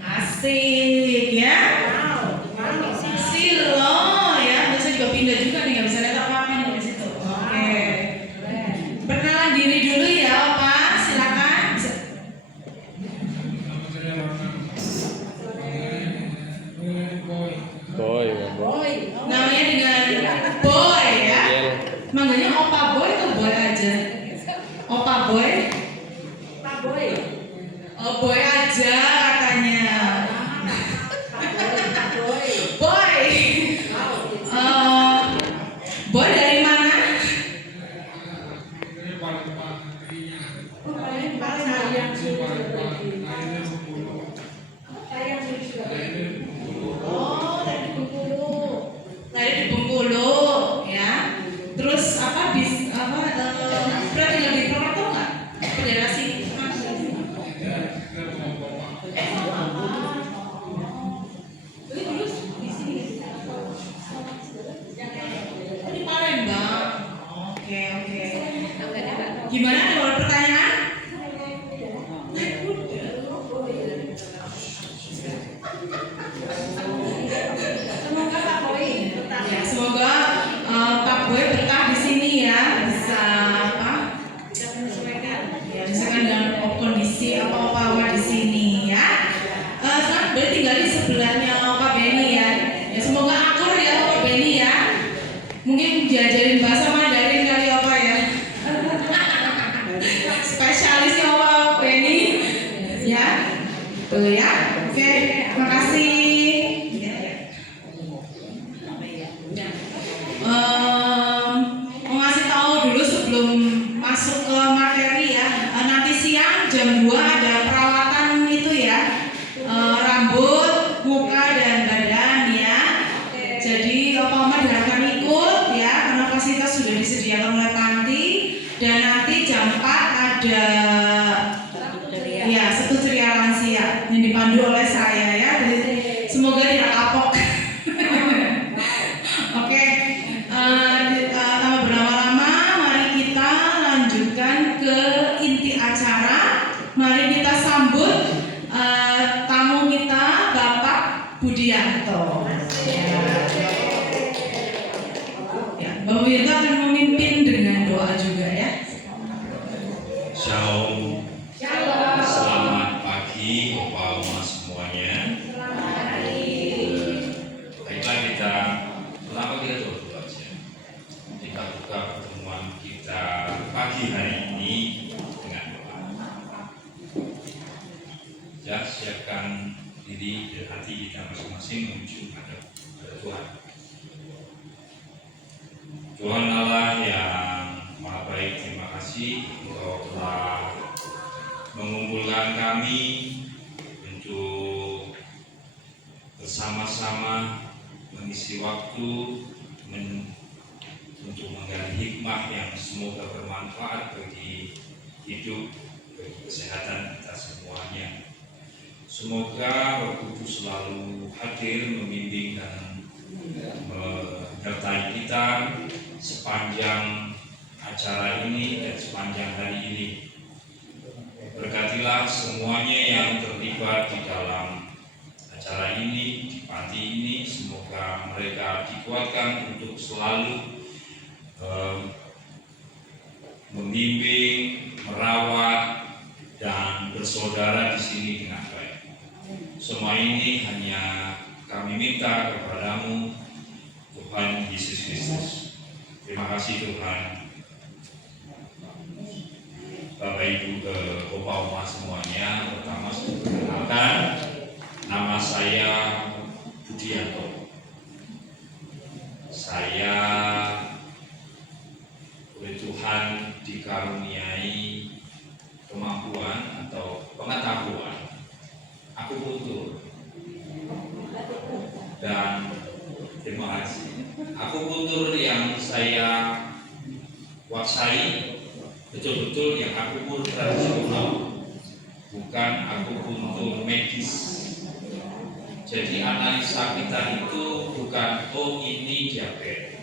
Asik ya. Silo ya. Bisa juga pindah juga nih, nggak bisa lihat apa-apa nih di situ. Oke. Perkenalan diri dulu ya, Pak. Silakan. Boy. Namanya dengan Boy ya. Manggilnya Opa Boy atau Boy aja? Opa Boy? Oh, Boy aja katanya. Boy. Boy dari mana? Oh, dari Bengkulu. Dari Bengkulu, ya. Terus apa berarti lebih Purwokerto nggak? Daerah sini. Di Palembang. Oke. Gimana kalau pertanyaan? Ya, semoga Pak Boy betah di sini ya, bisa ya, misalkan dengan kondisi apa di sini ya. Sekarang boleh tinggal di sebelahnya Pak Benny ya. Ya semoga akur ya Pak Benny ya. Mungkin diajarin bahasa Mandarin kali apa ya. Spesialisnya Pak Benny ya. Tuh ya. Oke, terima kasih. Mau ngasih tahu dulu sebelum masuk ke materi ya. Nanti siang jam 2 ada perawatan itu ya. Rambut, muka dan badan ya. Jadi Oma diharapkan ikut ya, karena fasilitas sudah disediakan oleh Tanti. Dan nanti jam 4 ada ya satu ceria lansia yang dipandu oleh saya ya. Jadi semoga tidak kapok. Oke, tanpa berlama-lama, mari kita lanjutkan ke inti acara. Mari kita sambut tamu kita, Bapak Budianto. Ya, Bapak Budianto akan memimpin dengan doa juga ya. Shalom. Selamat pagi Bapak semuanya. Baiklah kita pertama kita doa aja. Kita buka pertemuan kita pagi hari ini dengan doa. Ya, siapkan diri dan hati kita masing-masing menuju pada Tuhan. Tuhan Allah yang Maha Baik, terima kasih Engkau telah mengumpulkan kami untuk bersama-sama mengisi waktu untuk menggali hikmah yang semoga bermanfaat bagi hidup, bagi kesehatan kita semuanya. Semoga Roh Kudus selalu hadir, membimbing dan menyertai kita sepanjang acara ini dan sepanjang hari ini. Berkatilah semuanya yang terlibat di dalam acara ini, di panti ini. Semoga mereka dikuatkan untuk selalu membimbing, merawat, dan bersaudara di sini dengan baik. Semua ini hanya kami minta kepadamu, Tuhan Yesus Kristus. Terima kasih Tuhan. Bapak Ibu Bapak Oma semuanya, pertama saya perkenalkan, nama saya Budianto. Saya oleh Tuhan dikaruniai kemampuan atau pengetahuan akupuntur, dan terima kasih akupuntur yang saya kuasai betul-betul yang akupuntur tradisional, bukan akupuntur medis. Jadi analisa kita itu bukan ini diabetes,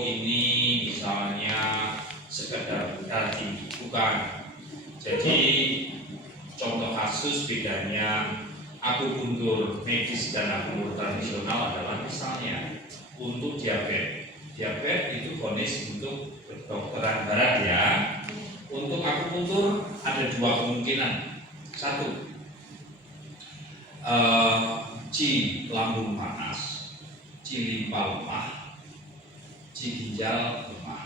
ini misalnya sekedar darah tinggi, bukan. Jadi contoh kasus bedanya akupuntur medis dan akupuntur tradisional adalah misalnya untuk diabetes itu vonis untuk kedokteran barat ya. Untuk akupuntur ada dua kemungkinan. Satu, ci lambung panas, ci limpa lemah, ci ginjal lemah,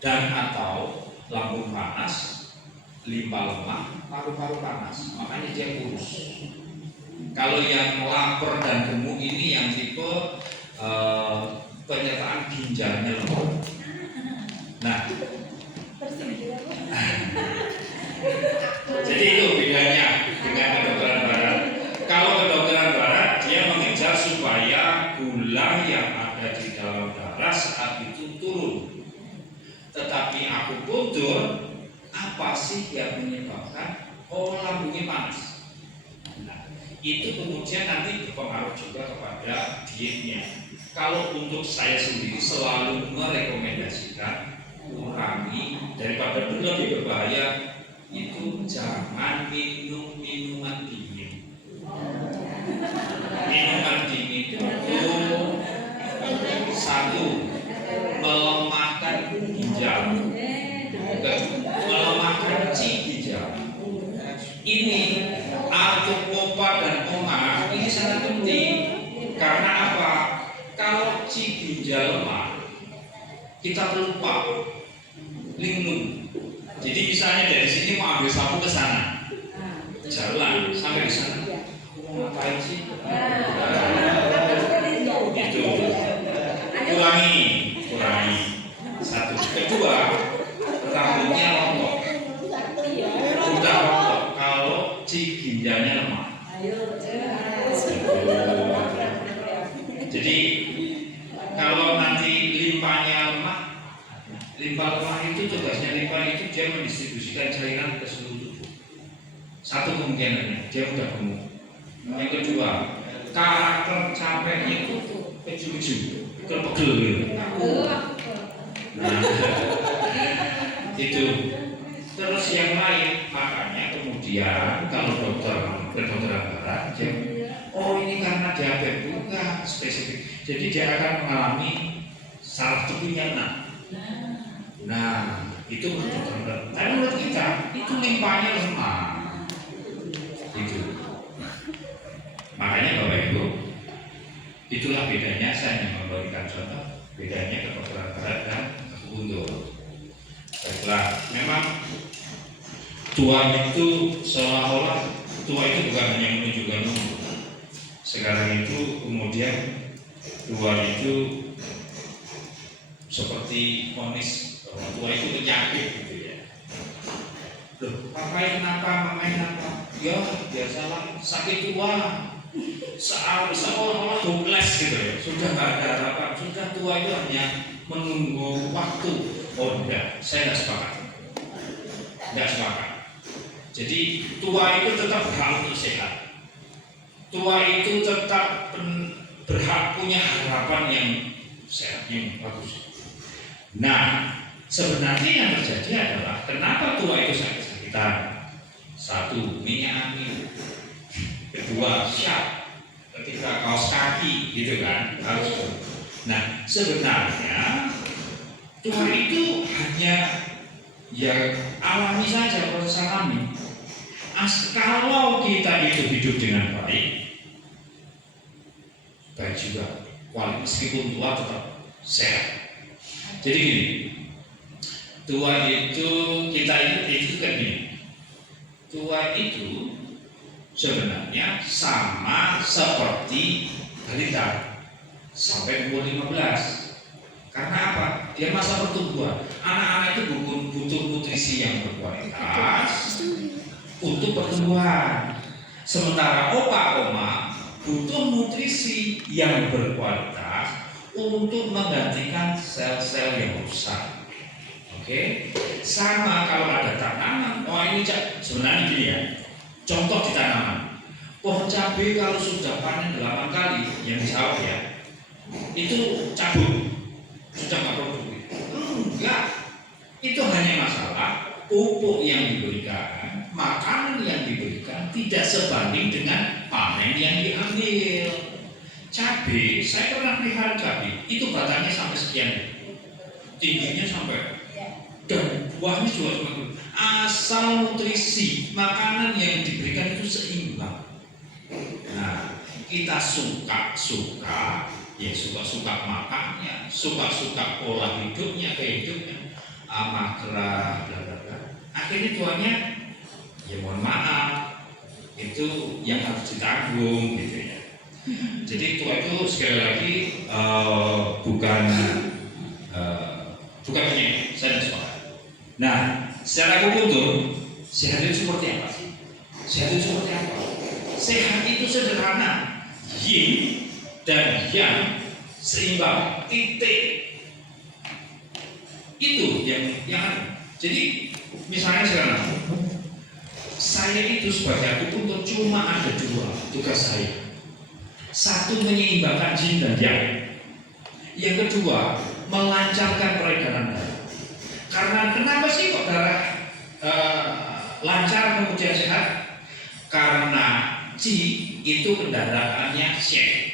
dan atau lambung panas, limpa lemah, paru-paru panas, makanya dia kurus. Kalau yang lapar dan gemuk ini yang tipe penyertaan ginjalnya lemah. Nah, jadi itu bedanya dengan kedokteran barat. Kalau kedokteran barat dia mengejar supaya gula yang ada di dalam darah saat itu turun. Tetapi akupuntur, apa sih yang menyebabkan lambungnya panas? Nah, itu kemudian nanti berpengaruh juga kepada dietnya. Kalau untuk saya sendiri selalu merekomendasikan kurangi, daripada lebih berbahaya itu jangan minum minuman dingin. Minuman dingin itu satu, melemahkan ginjal, melemahkan ginjal. Ini untuk opa dan oma ini sangat penting. Karena apa? Kalau ginjal lemah, kita lupa linglung. Jadi misalnya dari sini mau ambil sapu ke sana, jalan sampai di sana, ngapain sih? Itu kurangi. Satu. Kedua, rambutnya rontok. Sudah rontok kalau ginjalnya lemah. Jadi kalau nanti limpanya lemah, limpa lemah itu tugasnya limpa itu dia mendistribusikan cairan ke seluruh tubuh. Satu kemungkinannya dia mudah gemuk. Yang kedua, karakter capeknya itu keju-keju, pegel-pegel gitu. Nah, itu. Terus yang lain, makanya kemudian kalau kedokteran barat dia, ini karena diabetes, bukan spesifik. Jadi dia akan mengalami saraf tepinya. Nah, itu menurut dokter. Tapi menurut kita itu limpanya lemah. Itu. Makanya Bapak Ibu, itulah bedanya saya hanya memberikan contoh bedanya kedokteran barat dan akupuntur. Baiklah, memang tua itu seolah-olah tua itu bukan hanya menunjukkan umur. Sekarang itu kemudian tua itu seperti vonis bahwa tua itu penyakit gitu ya. Loh, papai kenapa, mamai kenapa? Ya biasalah sakit tua, seolah-olah hopeless gitu ya. Sudah nggak ada harapan, sudah tua itu hanya menunggu waktu. Oh enggak, saya nggak sepakat. Jadi tua itu tetap berhak untuk sehat. Tua itu tetap berhak punya harapan yang sehat, yang bagus. Nah, sebenarnya yang terjadi adalah kenapa tua itu sakit-sakitan? Satu, minyak angin. Kedua, syap. Ketika kaos kaki, gitu kan, harus. Nah, sebenarnya tua itu hanya yang alami saja, proses alami. Kalau kita hidup dengan baik juga, meskipun tua tetap sehat. Jadi gini, tua itu kita itu kan gini, tua itu sebenarnya sama seperti balita sampai umur 15. Karena apa? Dia masa pertumbuhan. Anak-anak itu butuh nutrisi yang berkualitas untuk pertumbuhan. Sementara opa-oma butuh nutrisi yang berkualitas untuk menggantikan sel-sel yang rusak. Oke? Sama kalau ada tanaman. Ini sebenarnya gini ya. Contoh di tanaman. Pohon cabai kalau sudah panen 8 kali yang di sawah ya, itu cabut. Sudah nggak produktif. Enggak. Itu hanya masalah pupuk yang diberikan, makanan yang diberikan tidak sebanding dengan panen yang diambil. Cabai, saya pernah lihat cabai, itu batangnya sampai sekian, tingginya sampai, dan buahnya juga semakin. Asal nutrisi makanan yang diberikan itu seimbang. Nah, kita suka ya suka makannya, suka pola hidupnya, kehidupnya, makrah, bla bla bla. Akhirnya tuannya, ya mohon maaf, itu yang harus ditanggung gitu ya. Jadi tua itu sekali lagi bukan penyakit, saya sepakat. Nah, secara kultur, sehat itu seperti apa sih? Sehat itu seperti apa? Sehat itu sederhana, yin dan yang seimbang, titik. Itu yang jadi misalnya sekarang saya itu sebagai akupuntur cuma ada dua tugas saya. Satu, menyeimbangkan yin dan yang. Yang kedua, melancarkan peredaran darah. Karena kenapa sih kok darah lancar kemudian sehat? Karena qi itu kendaraannya shen.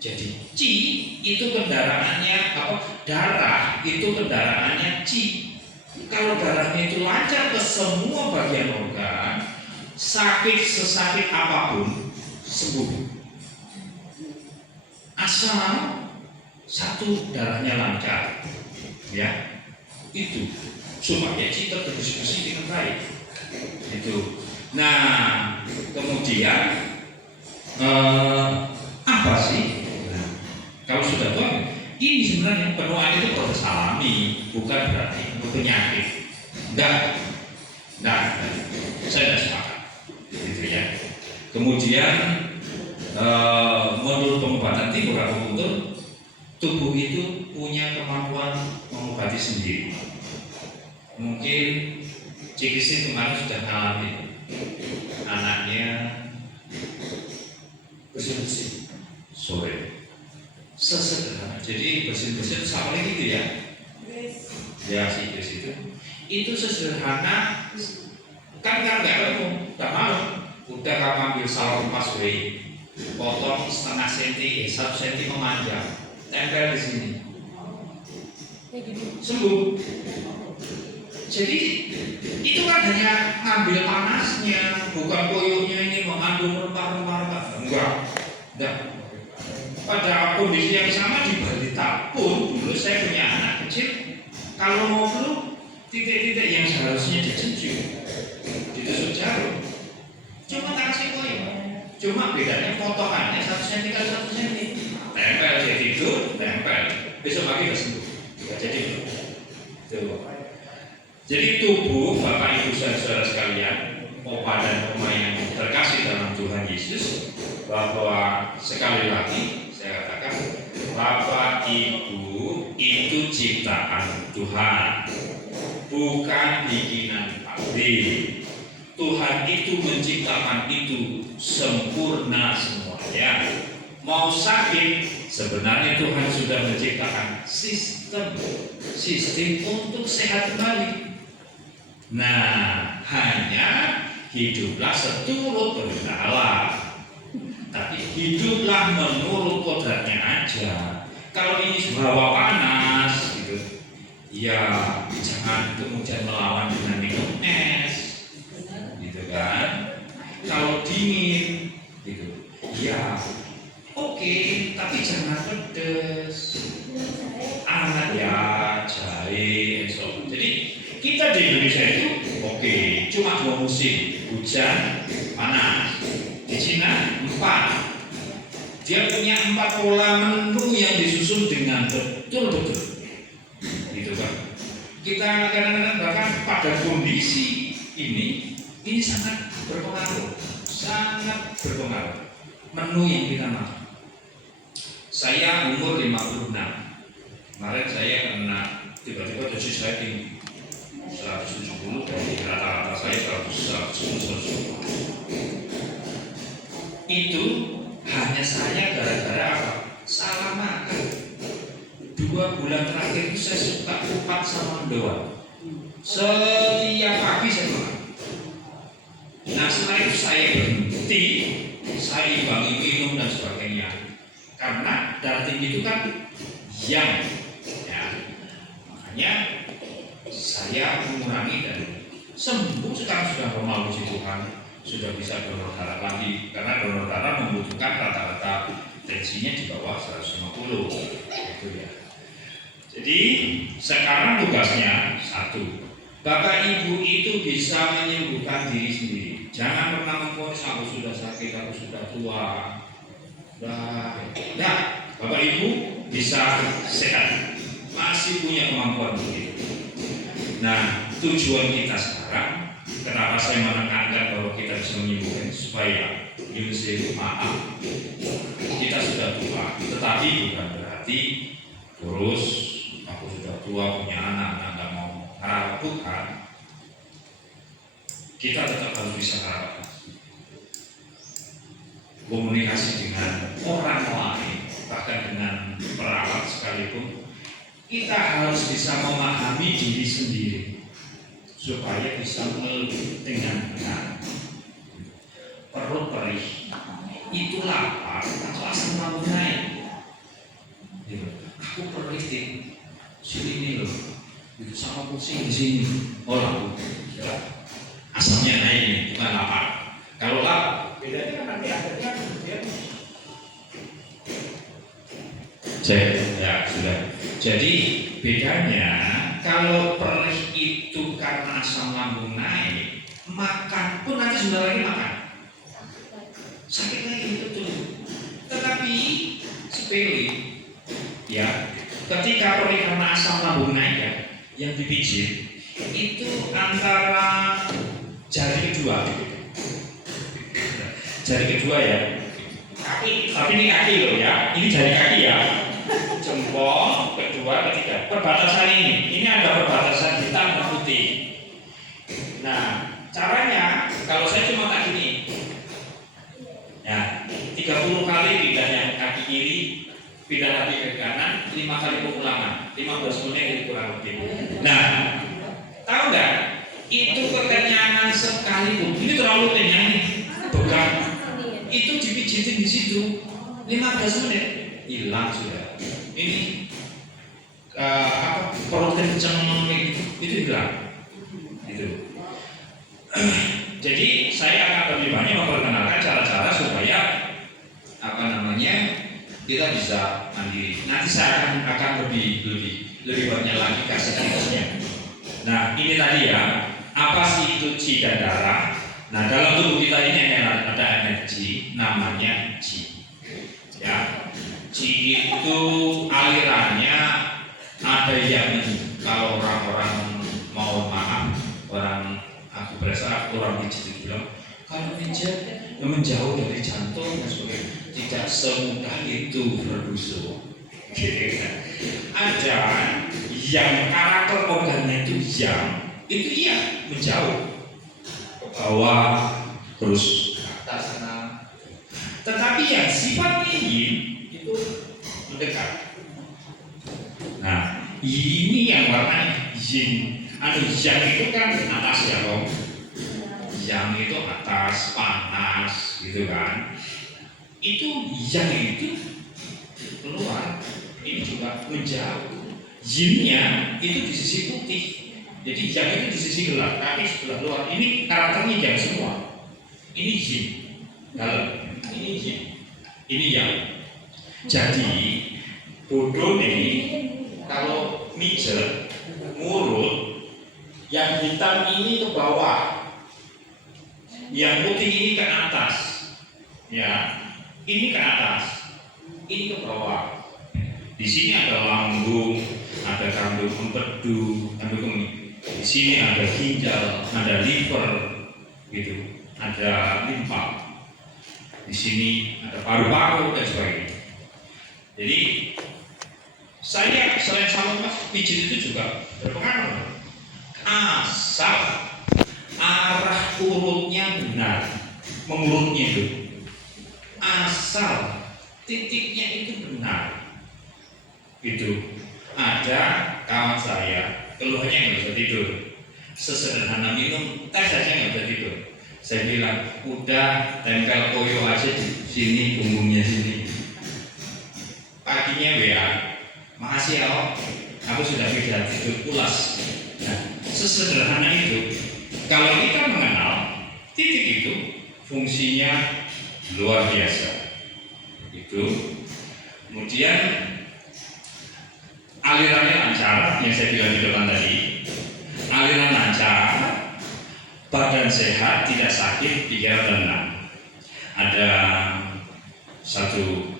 Jadi qi itu kendaraannya apa? Darah itu kendaraannya qi. Kalau darahnya itu lancar ke semua bagian organ, sesakit apapun sembuh. Asal satu darahnya lancar, ya itu supaya kita terdistribusi dengan baik. Itu. Nah, kemudian apa sih? Nah, kalau sudah tahu, ini sebenarnya penuaan itu proses alami, bukan berarti penyakit. Enggak, saya tidak sepakat. Gitu ya. Kemudian menurut pengobatan timur akupuntur, tubuh itu punya kemampuan mengobati sendiri. Mungkin Cikisi kemarin sudah ngalamin, anaknya bersin-bersin sore, sesederhana. Jadi bersin-bersin sama gitu ya. Ya sih itu sesederhana. Kan nggak ketemu, nggak mau. Udah kamu ambil salon pas potong setengah senti, 1 senti memanjang, tempel di sini, sembuh. Jadi itu kan hanya ngambil panasnya, bukan koyoknya ini mengandung rempah-rempah. Enggak. Pada kondisi yang sama di balita pun, dulu saya punya anak kecil, kalau mau flu, titik-titik yang seharusnya dicuci, ditusuk jarum, cuma tak kasih koyok. Cuma bedanya potongannya 1 cm kali 1 cm. Tempel dia tidur, tempel. Besok pagi udah sembuh. Jadi Jadi tubuh Bapak Ibu saudara sekalian, Opa dan Oma yang terkasih dalam Tuhan Yesus, bahwa sekali lagi saya katakan, Bapak Ibu itu ciptaan Tuhan, bukan bikinan pabrik. Tuhan itu menciptakan itu sempurna semuanya. Mau sakit, sebenarnya Tuhan sudah menciptakan sistem untuk sehat kembali. Nah, hanya hiduplah seturut perintah Allah. Tapi hiduplah menurut kodratnya aja. Kalau ini bawa panas, gitu, ya jangan kemudian melawan dengan minum es. Kan? Kalau dingin gitu, ya oke, tapi jangan pedes. Anak ya jahe, so. Jadi kita di Indonesia itu oke, cuma 2 musim, hujan, panas. Di Cina 4. Dia punya 4 pola menu yang disusun dengan betul-betul, gitu kan? Kita kadang-kadang bahkan pada kondisi ini sangat berpengaruh, menu yang kita makan. Saya umur 56, kemarin saya kena tiba-tiba dosis saya tinggi 170, dari rata-rata saya 110. Itu hanya saya gara-gara apa? Salah makan. 2 bulan terakhir itu saya suka kupat sama mendoan. Setiap pagi saya makan. Nah setelah itu saya berhenti, saya imbangi minum dan sebagainya. Karena darah tinggi itu kan yang, ya, makanya saya mengurangi dan sembuh. Sekarang sudah normal, puji Tuhan, sudah bisa donor darah lagi. Karena donor darah membutuhkan rata-rata tensinya di bawah 150, gitu ya. Jadi sekarang tugasnya satu, Bapak Ibu itu bisa menyembuhkan diri sendiri. Jangan pernah memfonis aku sudah sakit, aku sudah tua. Nah, Bapak Ibu bisa sehat, masih punya kemampuan begitu. Nah, tujuan kita sekarang, kenapa saya menekankan bahwa kita bisa menyembuhkan, supaya Yusuf maaf, kita sudah tua, tetapi bukan berarti terus aku sudah tua punya anak nggak mau merawat, bukan. Kita tetap harus bisa merawat, komunikasi dengan orang lain, bahkan dengan perawat sekalipun. Kita harus bisa memahami diri sendiri supaya bisa mengeluh dengan benar. Perut perih itu lapar atau asam lambung naik. Aku perih sini loh, itu sama pusing di sini. Oh lambung, asamnya naik ini, bukan lapar. Kalau lapar, bedanya kan nanti akhirnya kemudian ya sudah. Jadi bedanya kalau perih itu karena asam lambung naik, makan pun nanti sebentar lagi makan sakit lagi, betul. Tetapi sepele, ya. Ketika perih karena asam lambung naik ya, yang dipijit itu antara jari kedua ya. Tapi ini kaki loh ya, ini jari kaki ya. Jempol kedua, ketiga, perbatasan ini ada perbatasan hitam dan putih. Nah, caranya kalau saya cuma kayak gini, ya 30 kali pindah yang kaki kiri, pindah kaki ke kanan, 5 kali pengulangan, 15 menit kurang lebih. Nah, tahu nggak? Itu kekenyangan sekalipun, ini terlalu kenyang nih, beban. Itu dipijitin di situ 15 menit hilang sudah. Ini perut kenceng itu hilang. Gitu. Jadi saya akan lebih banyak memperkenalkan cara-cara supaya kita bisa mandiri. Nanti saya akan lebih banyak lagi kasih contohnya. Nah ini tadi ya, apa sih itu Qi dan darah? Nah dalam tubuh kita ini ada energi namanya Qi. Ya, Qi itu alirannya ada yang kalau orang-orang mau maaf, aku berasa orang pijat bilang kalau pijat menjauh dari jantung dan sebagainya, tidak semudah itu Ferguson. Ada yang karakter organnya itu iya menjauh ke bawah terus ke atas sana. Tetapi yang sifat ingin itu mendekat. Nah, ini yang warna yin. Yang itu kan atas ya loh. Yang itu atas panas gitu kan. Itu yang itu keluar. Ini juga menjauh. Yin-nya itu di sisi putih. Jadi yang itu di sisi gelap, kaki sebelah luar. Ini karakternya yang semua. Ini yin dalam. Ini yin. Ini yang. Jadi bodoh nih kalau mijet ngurut, yang hitam ini ke bawah, yang putih ini ke atas, ya, ini ke atas, ini ke bawah. Di sini ada lambung, ada kandung empedu, di sini ada ginjal, ada liver, gitu, ada limpa. Di sini ada paru-paru dan sebagainya. Jadi saya selain sama mas pijit itu juga berpengaruh. Asal arah urutnya benar, mengurutnya itu. Asal titiknya itu benar. Gitu. Ada kawan saya keluhannya nggak bisa tidur. Sesederhana minum teh saja nggak bisa tidur. Saya bilang, udah tempel koyo aja di sini, punggungnya sini. Paginya WA, makasih ya Om, aku sudah bisa tidur pulas. Nah, sesederhana itu, kalau kita mengenal titik itu, fungsinya luar biasa. Itu, kemudian alirannya lancar, yang saya bilang di depan tadi, aliran lancar, badan sehat, tidak sakit, pikiran tenang. Ada satu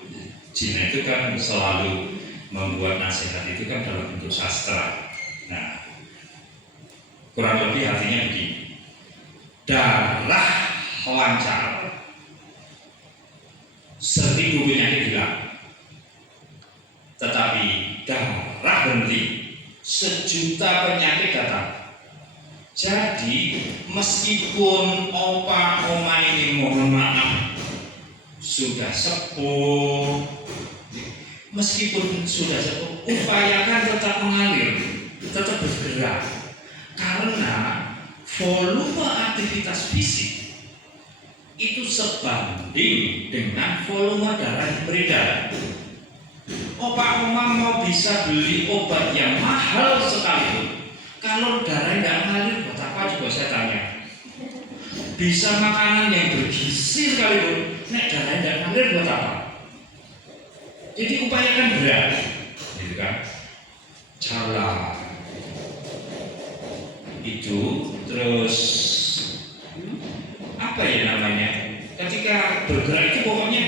Cina itu kan selalu membuat nasihat itu kan dalam bentuk sastra. Nah, kurang lebih artinya begini: darah lancar, 1000 penyakit hilang. Tetapi darah berhenti, 1.000.000 penyakit datang. Jadi meskipun opa oma ini mohon maaf sudah sepuh, meskipun sudah sepuh, upayakan tetap mengalir, tetap bergerak, karena volume aktivitas fisik itu sebanding dengan volume darah yang beredar. Opa oma mau bisa beli obat yang mahal sekalipun, kalau darah tidak mengalir, buat apa juga saya tanya. Bisa makanan yang bergizi sekalipun, nek darah tidak mengalir buat apa? Jadi upayakan berat, gitu kan? Jalan itu, terus apa ya namanya? Ketika bergerak itu pokoknya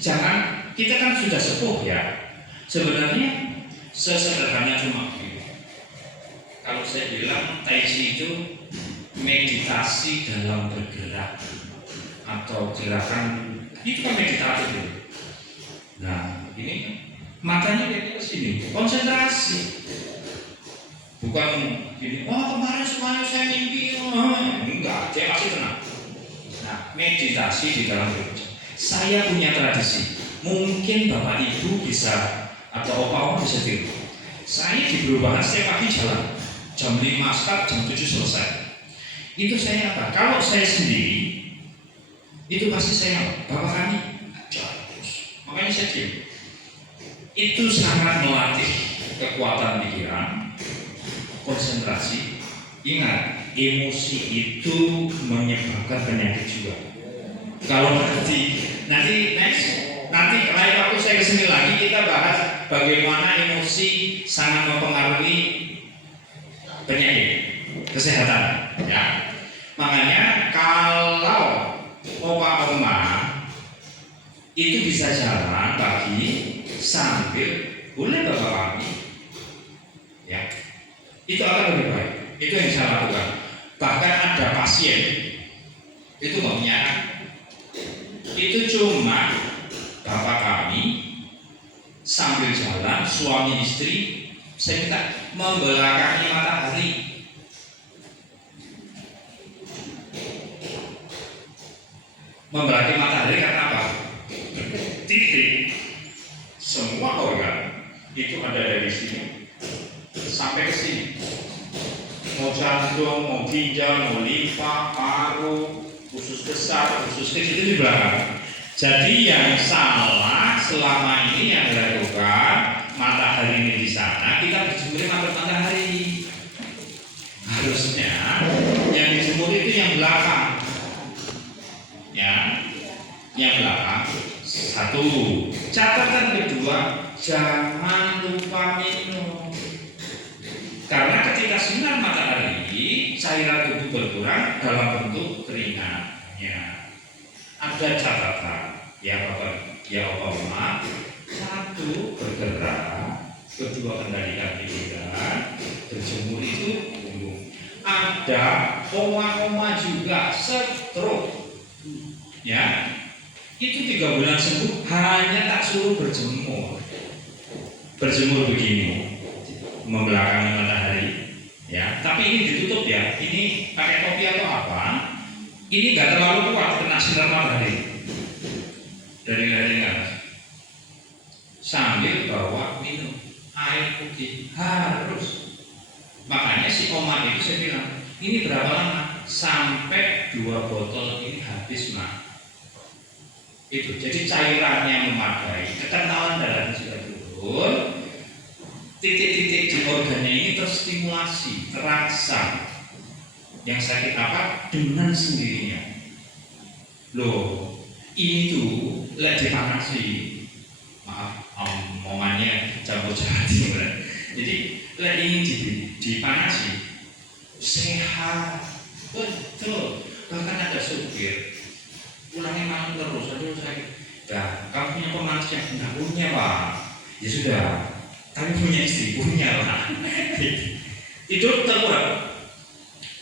jangan, kita kan sudah sepuh ya. Sebenarnya sesederhana cuma begini. Kalau saya bilang Tai Chi itu meditasi dalam bergerak atau gerakan, itu kan meditatif ya. Nah, ini matanya kayak ke sini, konsentrasi. Bukan gini, oh kemarin semuanya saya mimpi, enggak, dia pasti tenang. Nah, meditasi di dalam bergerak. Saya punya tradisi, mungkin Bapak Ibu bisa atau Opa-Opa bisa tiru. Saya di perubahan setiap pagi jalan jam 5 start, jam 7 selesai. Itu saya apa? Kalau saya sendiri, itu pasti saya Bapak kami jalan terus. Makanya saya diam. Itu sangat melatih kekuatan pikiran, konsentrasi. Ingat, emosi itu menyebabkan penyakit juga. Kalau nanti lain waktu saya kesini lagi kita bahas bagaimana emosi sangat mempengaruhi penyakit kesehatan. Ya, makanya kalau opa-oma itu bisa jalan pagi sambil boleh bapak kami, ya, itu akan lebih baik. Itu yang saya lakukan. Bahkan ada pasien itu nggak punya anak, itu cuma bapak kami sambil jalan suami istri, saya minta membelakangi matahari. Membelakangi matahari karena apa? Titik semua organ itu ada dari sini sampai ke sini. Mau jantung, mau ginjal, mau limfa, paru, usus besar, usus kecil itu di belakang. Jadi yang salah selama ini yang dilakukan matahari ini di sana, kita berjemur matahari. Harusnya yang dijemur itu yang belakang, ya, yang belakang. Satu, catatan kedua, jangan lupa minum. Karena ketika sinar matahari, cairan tubuh berkurang dalam bentuk keringat. Ya. Ada catatan, ya Bapak, ya Oma. Satu, bergerak. Kedua, kendalikan pikiran. Berjemur itu punggung. Ada oma-oma juga stroke. Ya. Itu 3 bulan sembuh, hanya tak suruh berjemur. Berjemur begini, membelakangi matahari, ya. Tapi ini ditutup ya. Ini pakai topi atau apa? Ini nggak terlalu kuat kena sinar matahari. Dari atas. Sambil bawa minum air putih harus. Makanya si oma itu saya bilang, ini berapa lama? sampai 2 botol ini habis Mak. Itu jadi cairannya memadai, kekentalan darahnya sudah turun, titik-titik di organnya ini terstimulasi, terangsang. Yang sakit apa? Dengan sendirinya. Loh, ini tuh lek dipanasi, maaf omongannya campur jadi. Jadi lek ini dipanasi sehat, betul. Bahkan ada supir pulangnya malam terus, aduh sakit. Nah, kamu punya pemanas yang enggak punya Pak? Ya sudah, kami punya istri, punya Pak. Tidur terkurang,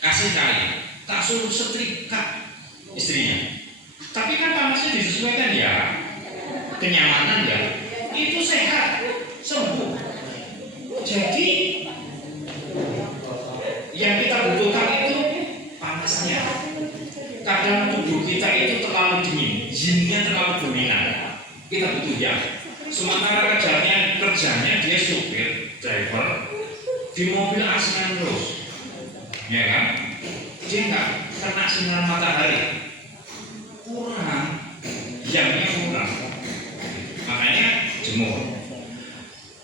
kasih kain, tak suruh setrika istrinya. Tapi kan panasnya disesuaikan ya, kenyamanan ya, itu sehat, sembuh. Jadi yang kita butuhkan itu panasnya. Kadang tubuh kita itu terlalu dingin, zinnya terlalu dominan. Kita butuh ya. Sementara kerjanya dia supir, driver di mobil asinan terus, ya kan? Dia nggak kena sinar matahari, kurang, jamnya kurang. Makanya jemur.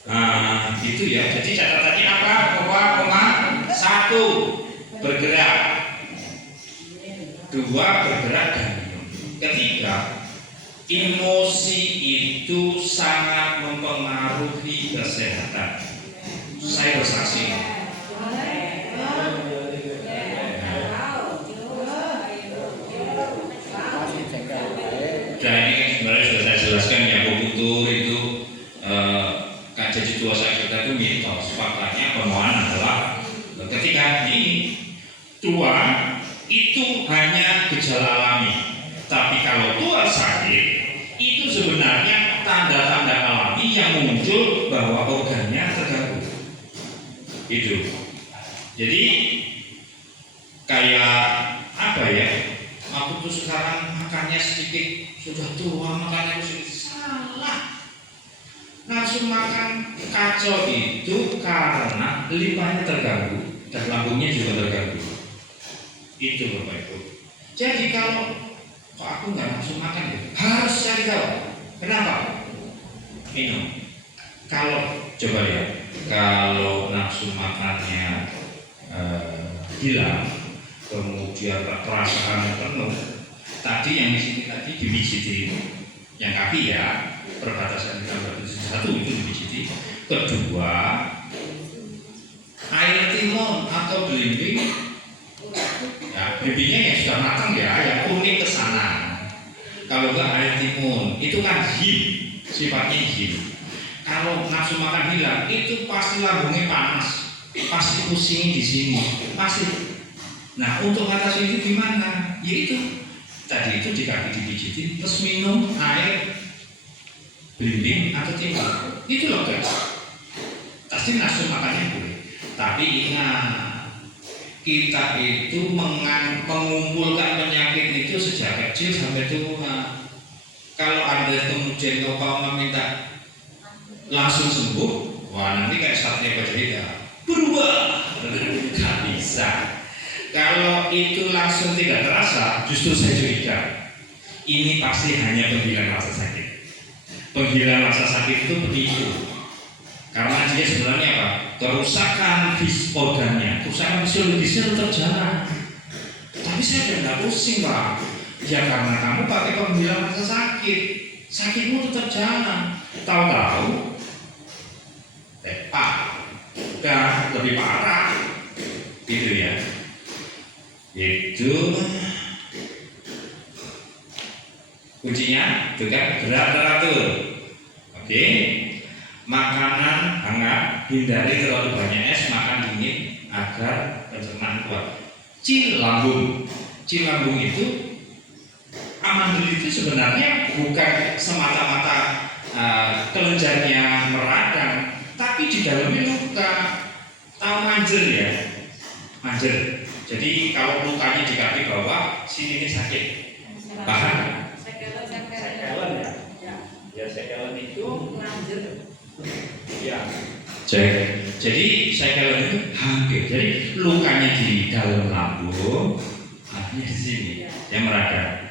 Nah itu ya. Jadi catatannya apa? Koma 1 bergerak. 2 bergerak dan minum. Ketiga, emosi itu sangat mempengaruhi kesehatan. Saya bersaksi. Dan ini sebenarnya sudah saya jelaskan ya, Bobutur itu kan jadi tua saya itu mitos. Faktanya pemohon adalah ketika ini tua itu hanya gejala alami, tapi kalau tua sakit itu sebenarnya tanda-tanda alami yang muncul bahwa organnya terganggu. Itu. Jadi kayak apa ya? Aku tuh sekarang makannya sedikit, sudah tua makannya sedikit, salah. Langsung makan kacau itu karena limpahnya terganggu dan lambungnya juga terganggu. Itu Bapak Ibu. Jadi kalau kok aku nggak langsung makan ya, harus cari tahu. Kenapa? Minum. Kalau coba ya, kalau nafsu makannya hilang, kemudian perasaan penuh. Tadi yang di sini tadi dipijitin, yang kaki ya, perbatasan kita 1 itu dipijiti. Kedua, air timun atau belimbing. Ya, bibirnya yang sudah matang ya, yang kuning ke sana. Kalau enggak air timun, itu kan him, sifatnya him. Kalau nafsu makan hilang, itu pasti lambungnya panas, pasti pusing di sini, pasti. Nah, untuk mengatasi itu gimana? Yaitu tadi itu di kaki dipijitin, terus minum air belimbing atau timun. Itu loh guys. Pasti nafsu makannya boleh. Tapi ingat, kita itu mengumpulkan penyakit itu sejak kecil sampai tua. Kalau Anda kemudian mau meminta langsung sembuh, wah nanti kayak saatnya berbeda, berubah, nggak bisa. Kalau itu langsung tidak terasa, justru saya curiga ini pasti hanya penghilang rasa sakit. Penghilang rasa sakit itu begitu, karena dia sebenarnya apa? Kerusakan organnya, kerusakan fisiologisnya tetap jalan. Tapi saya tidak pusing Pak. Ya karena kamu pakai penghilang rasa sakit, sakitmu tetap jalan. Tahu-tahu, udah lebih parah, gitu ya. Itu kuncinya juga gerak teratur. Oke. Makanan hangat, hindari terlalu banyak es, makan dingin agar pencernaan kuat. Cil lambung itu amandel itu sebenarnya bukan semata-mata kelenjarnya meradang, tapi di dalamnya luka. Tahu manjer ya? Manjer. Jadi kalau lukanya di kaki bawah, sini sakit. Bahkan sekelen ya? Ya sekelen itu manjer. Ya, jadi sekelen itu hampir. Jadi lukanya di dalam lambung, di sini yang meradang.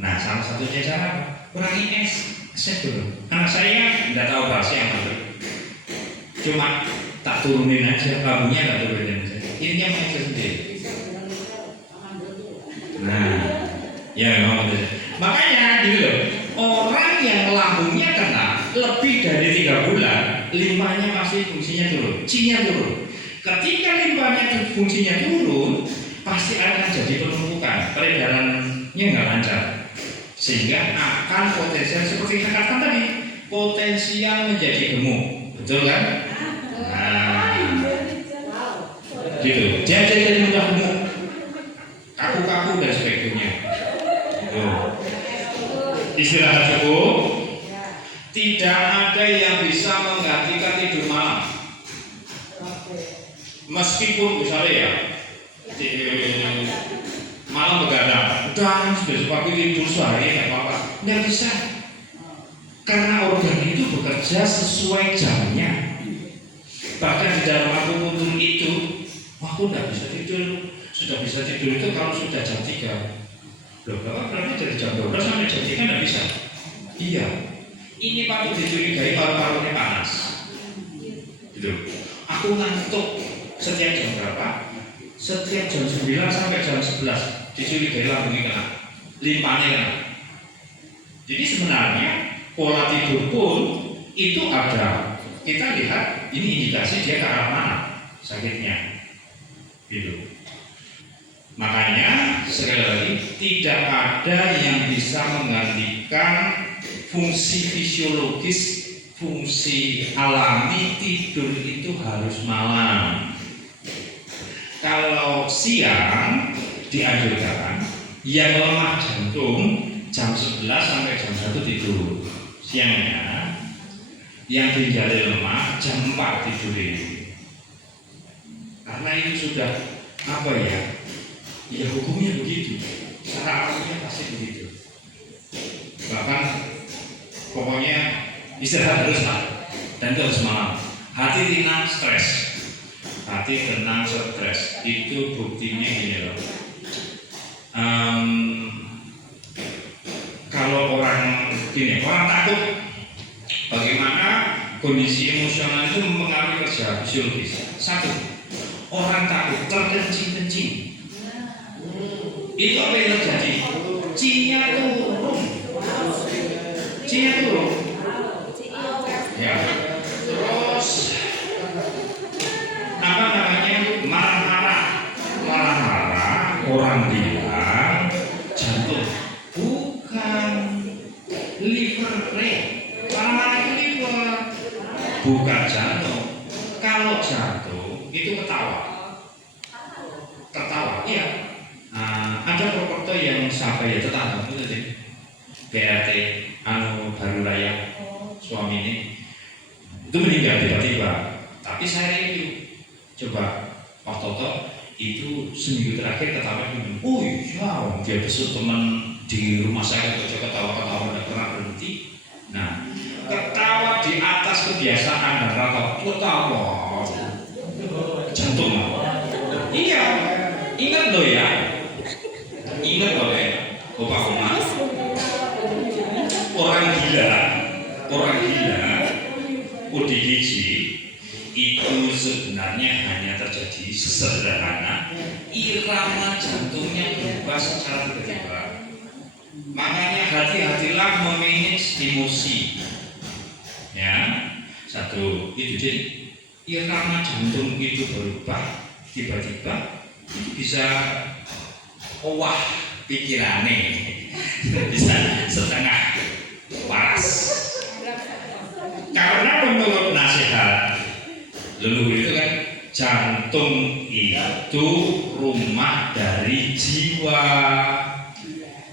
Nah, salah satunya cara apa? Kurangi es dulu. Anak saya nggak tahu bahasa yang mana, cuma tak turunin aja, labunya nggak turunin aja. Ininya main sendiri. Nah, ya memang betul. Makanya gitu loh, orang yang lambungnya kena lebih dari 3 bulan, limbahnya masih fungsinya turun, C-nya turun. Ketika limbahnya fungsinya turun, pasti akan jadi penumpukan, peredarannya nggak lancar, sehingga akan potensial seperti yang katakan tadi, potensial menjadi gemuk, betul kan? Nah, gitu. Dia jadi mudah gemuk, kaku-kaku dan sebagainya. Istirahat cukup. Tidak ada yang bisa menggantikan tidur malam. Meskipun misalnya ya malam begadang, udah sudah pagi tidur sehari nggak apa-apa, nggak bisa. Karena organ itu bekerja sesuai jamnya. Bahkan di dalam akupuntur itu, aku nggak bisa tidur. Sudah bisa tidur itu kalau sudah jam 3. Loh, berarti dari jam 12 sampai jam 3 nggak bisa? Iya. Ini patut dicurigai paru-parunya panas. Gitu. Aku ngantuk setiap jam berapa? Setiap jam 9 sampai jam 11 dicurigai lambungnya kena, limpahnya kena. Jadi sebenarnya pola tidur pun itu ada. Kita lihat ini indikasi dia ke arah mana sakitnya. Gitu. Makanya sekali lagi tidak ada yang bisa menggantikan fungsi fisiologis, fungsi alami tidur itu harus malam. Kalau siang dianjurkan yang lemah jantung jam 11 sampai jam 1 tidur siangnya, yang ginjalnya lemah jam 4 tidurin. Karena itu sudah apa ya? Ya hukumnya begitu, secara alamiah pasti begitu. Bahkan pokoknya istirahat harus lah, dan itu harus malam. Hati tenang stres, hati tenang stres itu buktinya gini loh. Kalau orang gini, orang takut, bagaimana kondisi emosional itu mempengaruhi kerja fisiologis. 1, orang takut terkencing-kencing. Itu apa yang terjadi? C-nya turun. C-nya turun. Ya. Terus apa namanya? Marah-marah. Orang bilang jantung, bukan liver rate. Marah-marah itu liver, bukan jantung. Kalau jantung itu ketawa, iya. Ada properto yang siapa ya tetangga itu tadi BRT baru raya suami ini itu meninggal tiba-tiba, tapi saya review coba Pak Toto itu seminggu terakhir ketawa dulu, oh iya dia besok teman di rumah saya ketawa-ketawa tidak pernah berhenti. Nah, ketawa di atas kebiasaan dan rata ketawa jantung, iya. Ingat loh ya, ingat loh ya, Bapak Oma, orang gila, ODGJ itu sebenarnya hanya terjadi sesederhana irama jantungnya berubah secara tiba-tiba. Makanya hati-hatilah memanage emosi. Ya, 1 itu jadi irama jantung itu berubah tiba-tiba. Itu bisa wah pikirannya bisa setengah waras, karena menurut nasihat leluhur itu kan jantung itu rumah dari jiwa.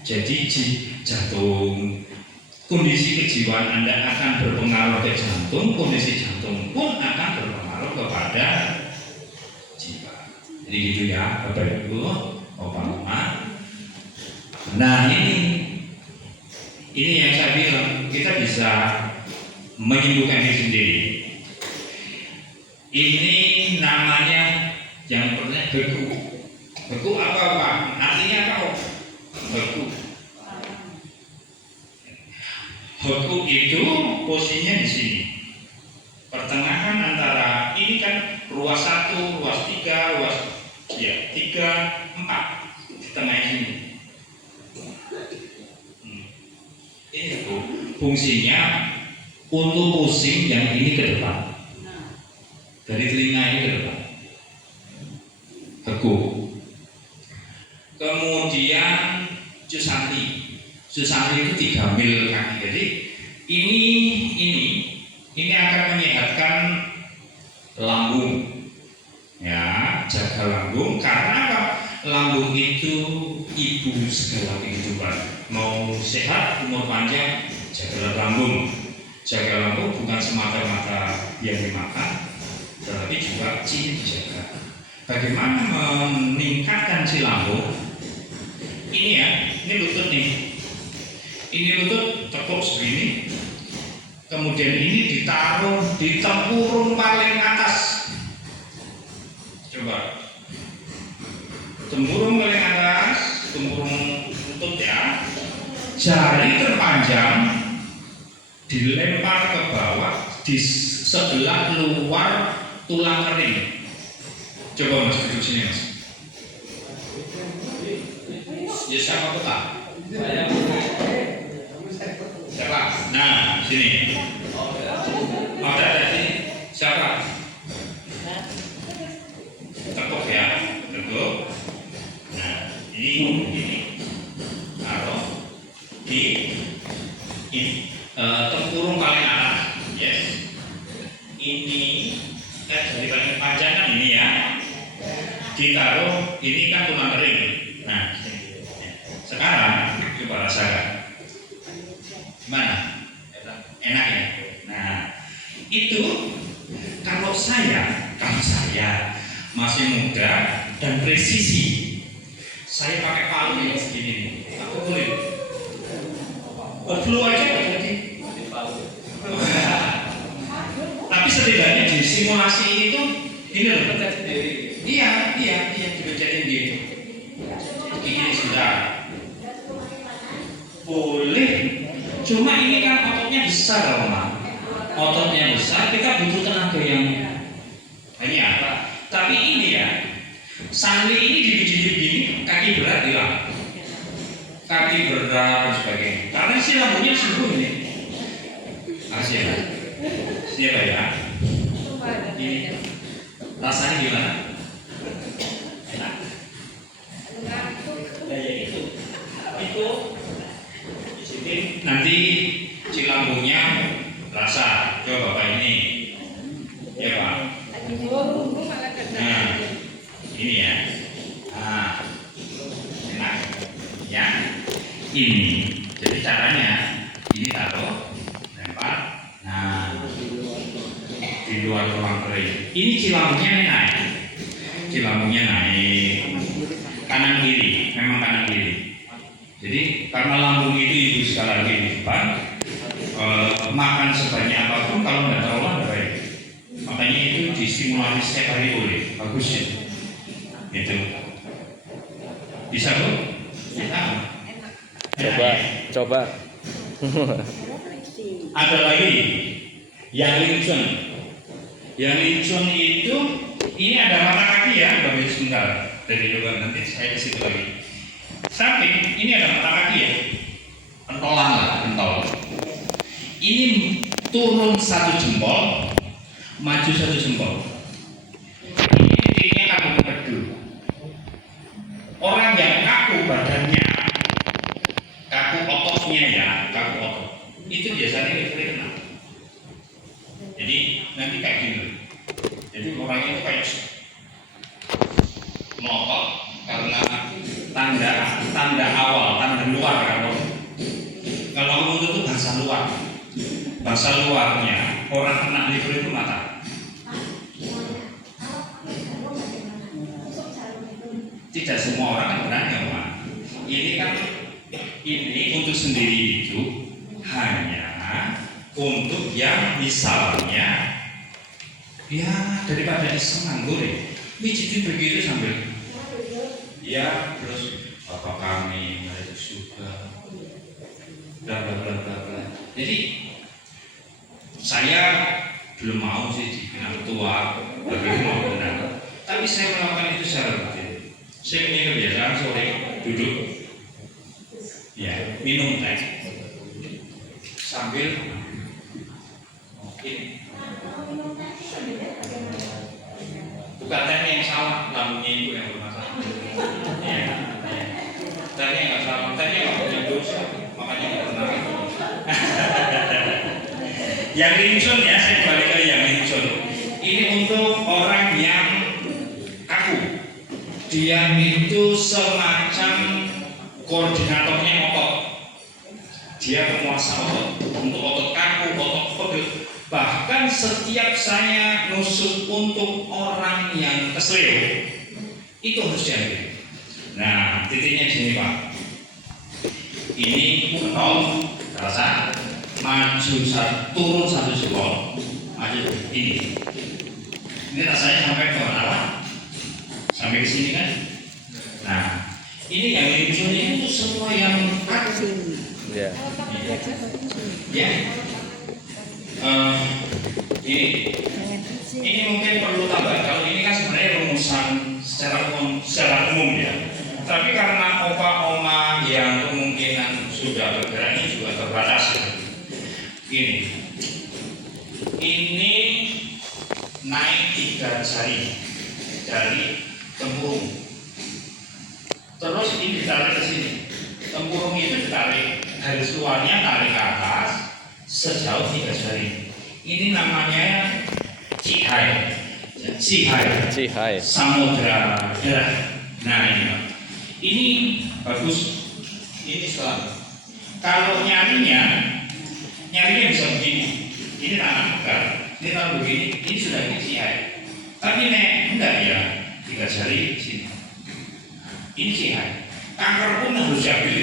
Jadi jantung, kondisi kejiwaan Anda akan berpengaruh ke jantung, kondisi jantung pun akan berpengaruh kepada jiwa. Jadi gitu ya Bapak Ibu, Bapak Mama. Nah ini yang saya bilang, kita bisa menyembuhkan diri sendiri. Ini namanya yang pernah beku. Beku apa? Artinya apa? Beku. Beku itu posisinya di sini. Pertengahan antara ini kan ruas 1, ruas 3, ruas 3, 4 di tengah sini. Itu fungsinya untuk pusing yang ini ke depan, dari telinga ini ke depan. Beku. Kemudian Susanti itu 3 mil kaki. Jadi ini akan menyehatkan lambung, ya, jaga lambung. Karena apa? Lambung itu ibu segala kehidupan. Mau sehat, umur panjang, jaga lambung. Jaga lambung bukan semata-mata yang dimakan, tetapi juga dijaga. Bagaimana meningkatkan si lambung? Ini ya, ini lutut nih. Ini lutut tekuk segini. Kemudian ini ditaruh di tempurung paling atas. Coba. Tempurung paling atas, tempurung lutut ya. Jari terpanjang dilempar ke bawah di sebelah luar tulang kering. Coba Mas duduk sini Mas. Ya siapa tuh Pak? Siapa? Nah, sini. Ada sini. Siapa? Tekuk ya, tekuk. Nah, ini. Taruh di ini tempurung paling atas. Yes. Ini dari paling panjang kan ini ya. Ditaruh, ini kan tulang kering. Nah, sekarang coba rasakan. Gimana? Enak ya? Nah, itu kalau saya masih muda dan presisi, saya pakai palu yang segini nih. Aku boleh. Flu aja berarti. Tapi setidaknya di simulasi ini tuh ini loh. Iya, dipecatin gitu. Ini sudah boleh. Cuma ini kan ototnya besar, Oma. Ototnya besar, kita butuh tenaga yang banyak. Tapi ini ya, sambil ini dibiji begini, kaki berat hilang. Kaki berat dan sebagainya. Karena si lambungnya sembuh ini. Siapa? Siapa ya? Ini rasanya gimana? Enak. Ya itu. Di sini nanti si lambungnya rasa. Coba Bapak ini. Ya Pak. Nah, ini ya. Nah, enak. Ya. Ini. Jadi caranya ini taruh, lempar. Nah, di luar tulang kering. Ini cilambungnya naik. Cilambungnya naik. Kanan kiri, memang kanan kiri. Jadi karena lambung itu ibu segala kehidupan, makan sebanyak apapun kalau nggak terlalu baik. Makanya itu distimulasi setiap hari boleh, bagus ya. Itu bisa Bu? Bisa. Coba. Ada lagi yang lincun. Yang lincun itu ini ada mata kaki ya, Bapak sebentar. Dari luar nanti saya ke situ lagi. Samping ini ada mata kaki ya, pentolan lah, pentol. Ini turun 1 jempol, maju 1 jempol. Ini titiknya kaku kedu. Orang yang kaku badannya, kaku ototnya ya, kaku otot. Itu biasanya kita kenal. Jadi nanti kayak gini. Jadi orang itu kayak melotot karena tanda awal, tanda luar kalau mulut itu bahasa luarnya orang kena liver itu mata. Tidak semua orang kan berani Pak. Ini kan ini untuk sendiri itu hanya untuk yang misalnya ya daripada iseng nganggur ya, mijitin begitu sambil Ya, terus Bapak kami mereka suka bla bla bla bla bla. Jadi saya belum mau sih dikenal tua, lebih mau kenal. Tapi saya melakukan itu secara rutin. Saya punya kebiasaan sore duduk, ya minum teh sambil ini. Bukan tehnya yang salah, lambungnya itu yang bermasalah. Ya, tehnya nggak salah, tehnya nggak punya dosa, makanya nggak pernah. Yang rincun ya, saya balik ke yang rincun. Ini untuk orang yang kaku. Dia itu semacam koordinatornya otot. Dia penguasa otot. Untuk otot kaku, otot pegel. Bahkan setiap saya nusuk untuk orang yang keselio, itu harus diambil. Nah, titiknya di sini Pak. Ini nol, terasa maju turun satu jempol, maju ini. Ini rasanya sampai ke mana? Sampai ke sini kan? Nah, ini yang ujungnya itu semua yang kaku. Ya. Ya. Ini mungkin perlu tambah. Kalau ini kan sebenarnya rumusan secara umum ya. Tapi karena opa-oma yang kemungkinan sudah bergerak ini juga terbatas. Ini naik 3 jari dari tempurung. Terus ini ditarik ke sini. Tempurung itu ditarik garis luarnya tarik ke atas sejauh 3 jari. Ini namanya Cihai. Samudra darah. Nah ini bagus. Ini setelah. Kalau nyarinya bisa begini. Ini tangan pegang. Ini kalau begini, ini sudah ini Cihai. Tapi enggak ya 3 jari sini. Ini Cihai. Kanker pun harus diambil.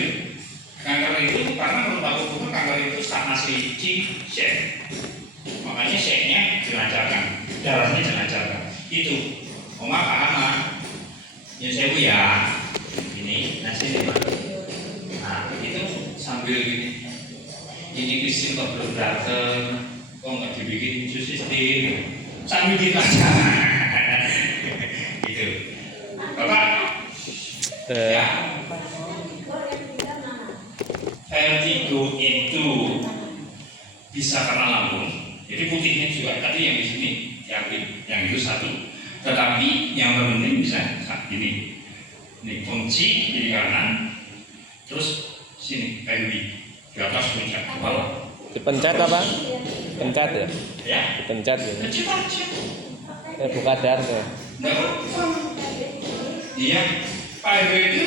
Kanker itu karena menurut aku kanker itu stagnasi Cihai. Makanya shake-nya dilancarkan, darahnya dilancarkan. Itu, Oma paham lah. Ya saya ya. Ini nasi nih Pak. Nah itu sambil gini. Ini kisim kok belum dateng, kok nggak dibikin sistem. Sambil gitu aja. Gitu. Bapak. Ya. Vertigo itu bisa karena lambung. Jadi putihnya juga tadi yang di sini diambil, yang itu satu. Tetapi yang terpenting bisa saat ini. Ini kunci kiri kanan, terus sini PMB di atas puncak ke bawah. Dipencet apa? Pencet ya? Ya. Pencet ya? Pencet aja. Buka dar tuh. Iya. PMB itu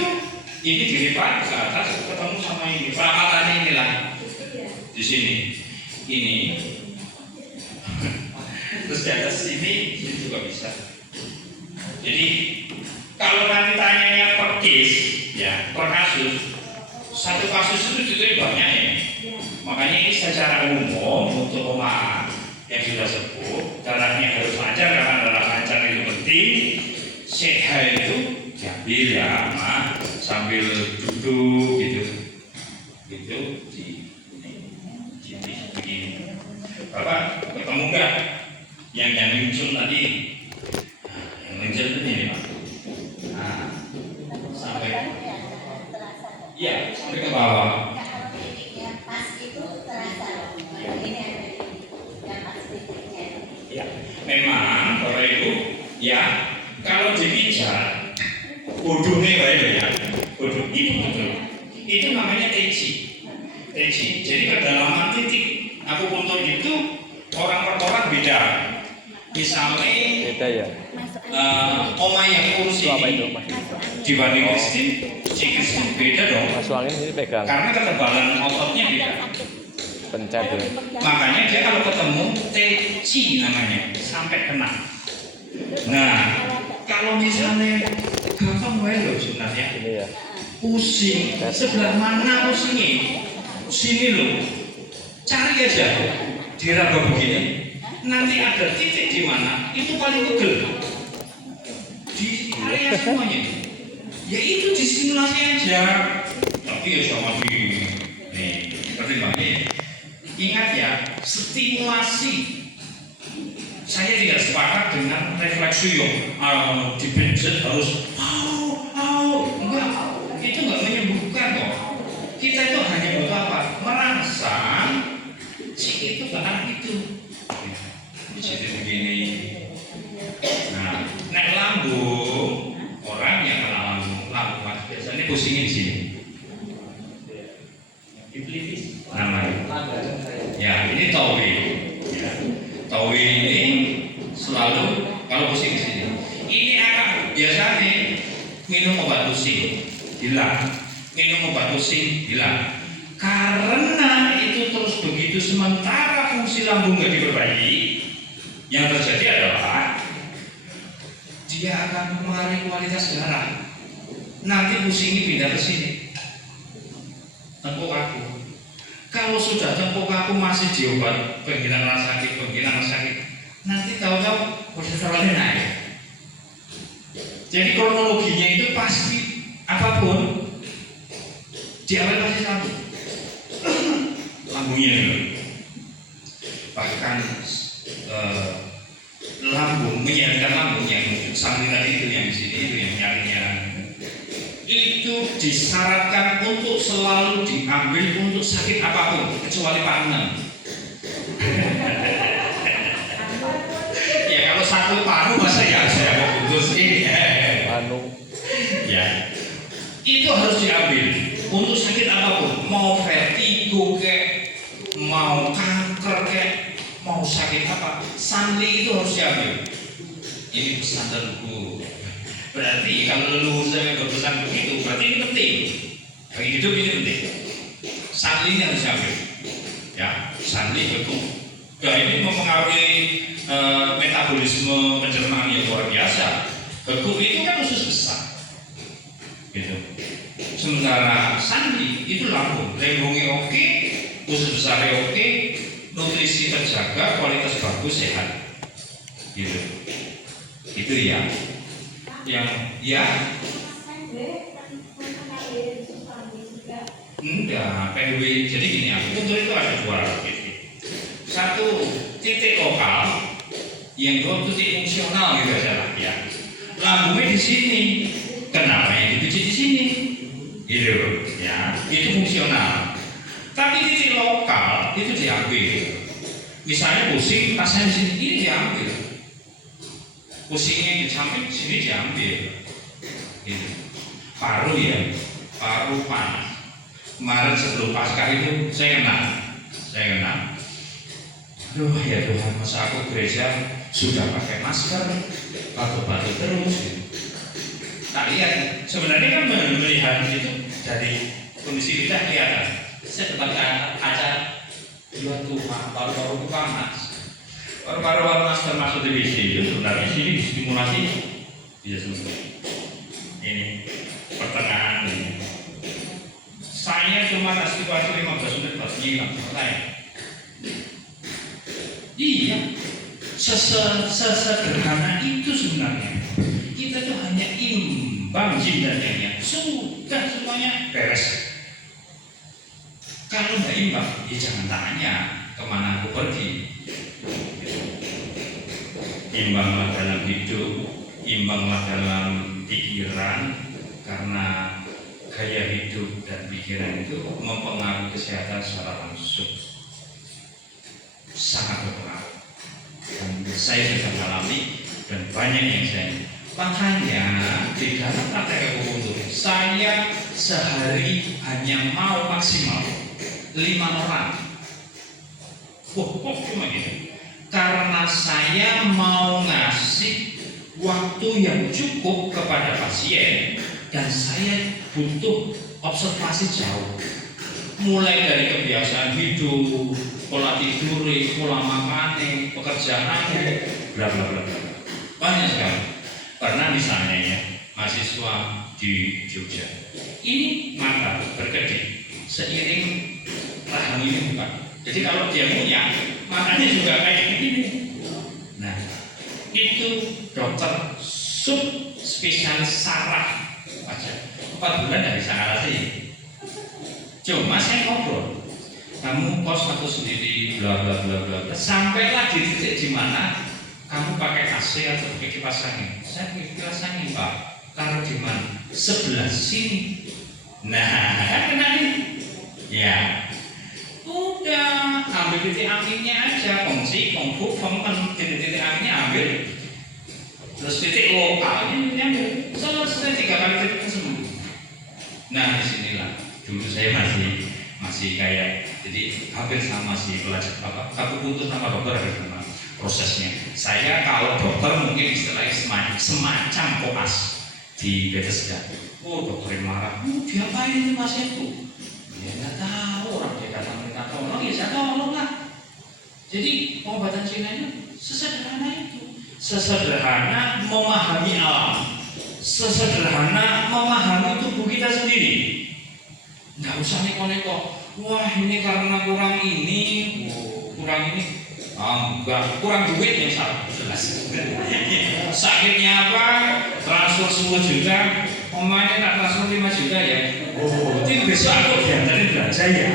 ini dilipat ke atas ketemu sama ini. Perawatannya inilah di sini. Ini. Terus di atas sini juga bisa. Jadi kalau nanti tanyanya per case, ya per kasus, satu kasus itu juga banyak ya. Makanya ini secara umum untuk oma yang sudah sepuh, darahnya harus lancar karena darah lancar itu penting. Sehat itu diambil ya, sambil duduk gitu, gitu di begini. Bapak ketemu nggak? Yang muncul tadi, yang muncul itu ini Pak. Nah, sampai, iya sampai ke bawah. Ya, memang Bapak Ibu, ya kalau dipijat, bodohnya baik ya, bodoh itu betul. Itu namanya teji. Jadi kedalaman titik akupuntur itu orang per orang beda. Misalnya Beda ya? Oma yang kurus ini dibanding Kristin beda dong. Masuk angin ini pegang. Karena ketebalan ototnya beda. Pencet ya? Makanya dia kalau ketemu teci namanya sampai kena. Nah kalau misalnya gampang wae loh sebenarnya. Ini ya? Pusing sebelah mana pusingnya? Sini loh. Cari aja diraba begini. Nanti ada titik di mana itu paling pegel di area semuanya. Ya itu disimulasi aja. Tapi ya sama di nih pertimbangannya. Ingat ya, stimulasi. Saya tidak sepakat dengan refleksi yang dipencet harus enggak, itu enggak menyembuhkan kok. Kita itu hanya butuh apa? Merangsang si itu ke arah itu. Di situ begini. Nah, nek lambung orang yang kena lambung mas biasanya pusingnya di sini. Namanya. Ya, ini tawi. Ya. Tawi ini selalu kalau pusing di sini. Ini akan biasanya minum obat pusing hilang, minum obat pusing hilang. Karena itu terus begitu sementara fungsi lambung nggak diperbaiki, yang terjadi adalah dia akan mengaruhi kualitas darah. Nanti pusingnya pindah ke sini. Tengkuk aku. Kalau sudah tengkuk aku masih diobat penghilang rasa sakit, nanti tahu-tahu kolesterolnya naik. Jadi kronologinya itu pasti apapun di awal pasti satu lambungnya dulu. Bahkan lambung menyehatkan lambung yang samping tadi itu yang di sini itu yang penyakitnya itu disyaratkan untuk selalu diambil untuk sakit apapun kecuali parunan. Ya kalau satu paru masa ya saya mau putus ini ya itu harus diambil untuk sakit apapun, mau vertigo kek, mau kanker kek, mau sakit apa, Sanli itu harus diambil. Ini pesan terbuku. Berarti kalau leluhur saya berpesan begitu, berarti ini penting. Bagi hidup ini penting. Sanli ini harus diambil. Ya, Sanli betul. Ya ini mempengaruhi metabolisme pencernaan yang luar biasa. Beku itu kan usus besar. Gitu. Sementara Sanli itu lambung, lambungnya oke, usus besarnya oke, nutrisi terjaga, kualitas bagus, sehat. Gitu. Itu ya. Yang ya. Enggak, PW. Jadi gini, akupuntur itu ada dua titik. Satu titik lokal, yang dua titik fungsional gitu aja ya. Lambungnya di sini. Kenapa yang dipijit di sini? Gitu, ya. Itu fungsional. Tapi titik lokal itu diambil. Misalnya pusing, rasanya di sini, ini diambil. Pusingnya di samping sini diambil. Gitu. Paru ya, paru panas. Kemarin sebelum pasca itu saya kena. Aduh ya Tuhan, masa aku gereja sudah pakai masker, batuk-batuk terus. Gitu. Tak lihat, sebenarnya kan melihat itu dari kondisi kita kelihatan. Saya baca acara ya Tuhan, paru-paru panas. Paru-paru panas termasuk TBC itu sebenarnya sini distimulasi bisa sembuh. Ini pertengahan ini. Saya cuma kasih waktu 15 menit pas hilang selesai. Iya, sesederhana itu sebenarnya. Kita tuh hanya imbang jin dan yang sudah semuanya beres. Kalau nggak imbang, ya jangan tanya kemana aku pergi. Imbanglah dalam hidup, imbanglah dalam pikiran, karena gaya hidup dan pikiran itu mempengaruhi kesehatan secara langsung, sangat berpengaruh. Dan saya sudah mengalami dan banyak yang saya. Makanya di dalam praktek akupuntur saya sehari hanya mau maksimal 5 orang. Cuma gitu. Karena saya mau ngasih waktu yang cukup kepada pasien dan saya butuh observasi jauh. Mulai dari kebiasaan hidup, pola tidur, pola makan, pekerjaan, bla bla bla. Banyak sekali. Karena misalnya ya, mahasiswa di Jogja ini mata berkedip seiring rahang ini bukan. Jadi kalau dia punya matanya juga kayak gini. Nah, itu dokter subspesialis saraf aja. 4 bulan nggak bisa ngatasi. Cuma saya ngobrol, kamu kos satu sendiri, bla bla bla bla bla. Sampailah di titik di mana kamu pakai AC atau pakai kipas angin. Saya pakai kipas angin Pak. Taruh di mana? Sebelah sini. Nah, kan kena nih. Ya, udah ambil titik anginnya aja, fungsi, kungfu, titik anginnya ambil. Terus titik lokalnya diambil. Selesai 3 kali titik sembuh. Nah, disinilah dulu saya masih kayak, jadi hampir sama sih pelajar apa, aku putus sama dokter hampir sama prosesnya. Saya kalau dokter mungkin istilahnya semacam koas di Bethesda. Oh, dokter yang marah, diapain ini pasienku? Ya nggak tahu, orang dia datang minta tolong, ya saya tolong lah. Jadi pengobatan Cina-nya sesederhana itu, sesederhana memahami alam, sesederhana memahami tubuh kita sendiri. Nggak usah neko-neko, wah ini karena kurang ini, kurang ini, enggak, kurang duit yang salah, jelas. Sakitnya apa? Transfer 10 juta, omanya tak transfer 5 juta ya. Oh, itu besok aku diantarin belajar ya.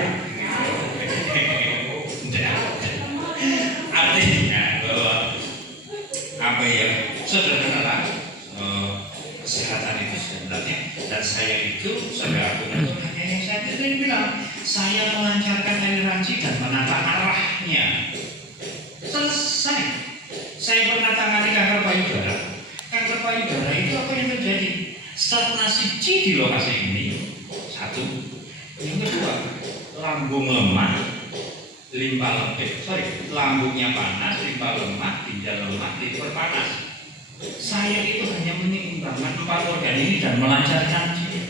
Artinya bahwa apa ya, sederhana kesehatan itu sebenarnya, dan saya itu saudara aku hanya yang saya tadi bilang, saya melancarkan aliransi dan menata arahnya. Selesai. Saya pernah tangani kanker payudara. Kanker payudara itu apa yang terjadi? Stagnasi G di lokasi ini. 1. Yang kedua, lambung lemah, lambungnya panas, limpa lemah, ginjal lemah, liver panas. Saya itu hanya menyeimbangkan 4 organ ini dan melancarkan dia.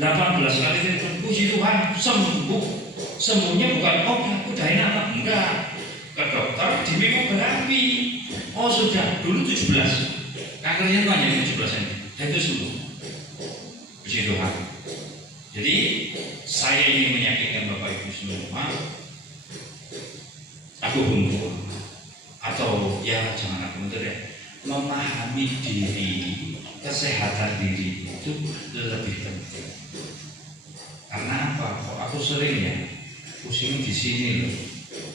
18 kali telepon, puji Tuhan, sembuh. Sembuhnya bukan udah enak, enggak. Ke dokter di memografi. Oh sudah, dulu 17. Kankernya itu hanya 17 cm. Dan itu sembuh. Puji Tuhan. Jadi saya ingin meyakinkan Bapak Ibu semua, aku buntu atau ya jangan aku mundur ya. Memahami diri, kesehatan diri itu lebih penting. Karena apa? Kok aku sering ya pusing di sini loh.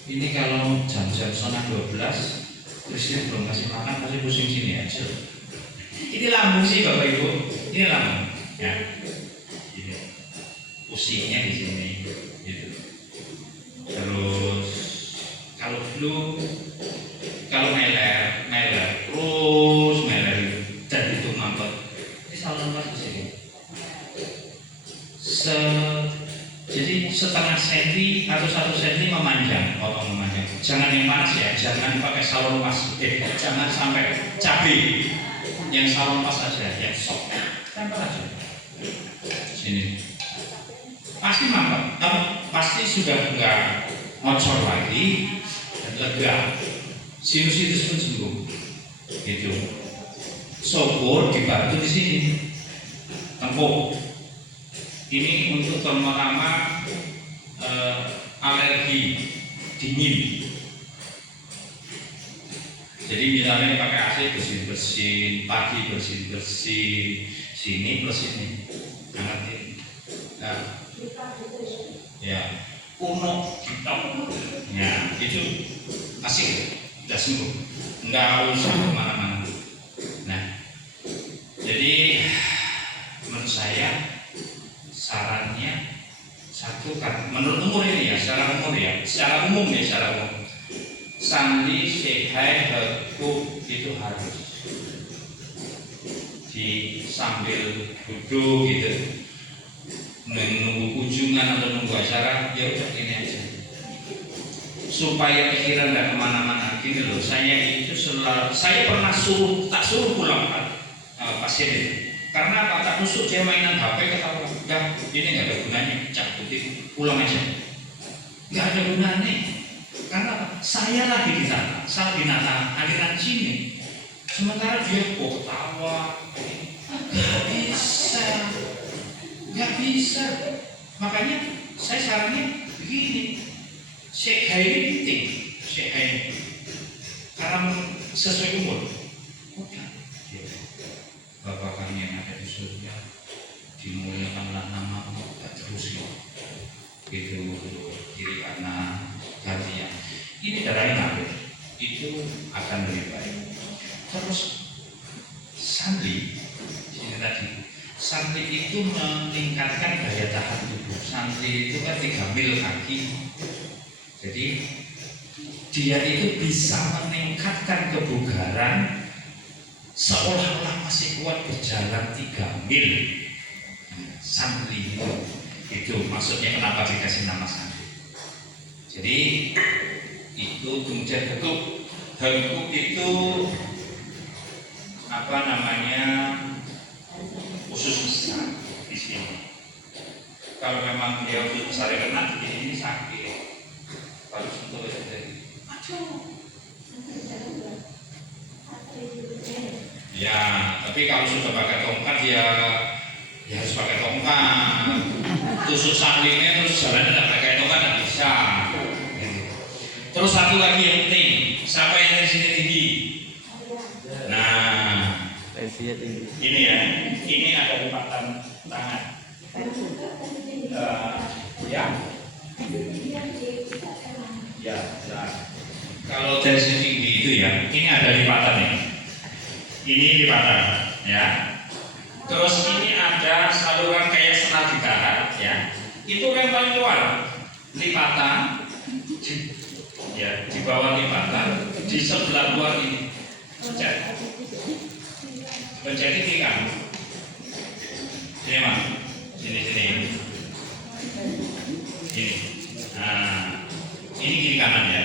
Ini kalau jam-jam setengah 12, istri belum kasih makan, pasti pusing sini aja. Ini lambung sih Bapak Ibu, ini lambung. Ya, ini pusingnya di sini. Gitu. Terus kalau flu, kalau meler terus meler dan itu mampet. Ini saluran nafas di sini. Jadi setengah senti atau 1 senti memanjang, potong memanjang. Jangan yang panas ya, jangan pakai saluran nafas. Jangan sampai cabai. Yang saluran nafas aja, yang sok. Tempel aja. Sini. Pasti mampet. Pasti sudah enggak ngocor lagi dan lega. Sinusitis pun sembuh. Gitu. Syukur dibantu di sini. Tempuk. Ini untuk terutama alergi dingin. Jadi misalnya pakai AC bersin-bersin, pagi bersin-bersin, sini plus ini, ngerti? Nah, ya, kuno, hitam, ya itu asik, sudah sembuh, nggak usah kemana-mana. Nah, jadi menurut saya sarannya satu kan, menurut umur ini ya, secara umum ya, secara umum Sandi Sekhai Herku itu harus di sambil duduk gitu, menunggu kunjungan atau nunggu acara, ya udah gini aja supaya pikiran nggak kemana-mana. Gini loh, saya itu selalu, saya pernah tak suruh pulang pasien itu. Karena apa? Tak nusuk dia mainan HP, ketawa, enggak, ini nggak ada gunanya, cabutin, pulang aja, nggak ada gunanya. Karena apa? Saya lagi di sana, saya binatang aliran sini, sementara dia ketawa, nggak bisa. Makanya saya sarannya begini, Sekhai ini penting, Sekhai karena sesuai umur. Bapak kami yang ada di surga, ini darahnya ngalir, itu akan lebih baik. Terus santri, ini tadi, santri itu meningkatkan daya tahan tubuh. Santri itu kan 3 mil kaki, jadi dia itu bisa meningkatkan kebugaran seolah-olah masih kuat berjalan 3 mil. Santri itu maksudnya kenapa dikasih nama santri. Jadi itu kemudian heguk itu apa namanya khusus besar di sini. Kalau memang dia khusus besar kena ini sakit. Kalau sentuh jadi ya, tapi kalau sudah pakai tongkat ya harus pakai tongkat. Tusuk salingnya terus jalannya tidak pakai tongkat tidak bisa. Terus satu lagi yang penting, siapa yang dari sini tinggi? Nah, tensinya tinggi. ini ya, ini ada lipatan tangan. Ya, ya, ya. Kalau dari sini tinggi itu ya, ini ada lipatan ya. Ini lipatan, ya. Terus ini ada saluran kayak senal ditahan, ya. Itu yang paling luar, lipatan. Ya, di bawah lipatan, di sebelah luar ini pencet. Pencet ini kan. Sini mas, sini. Ini. Nah, ini kiri kanan ya.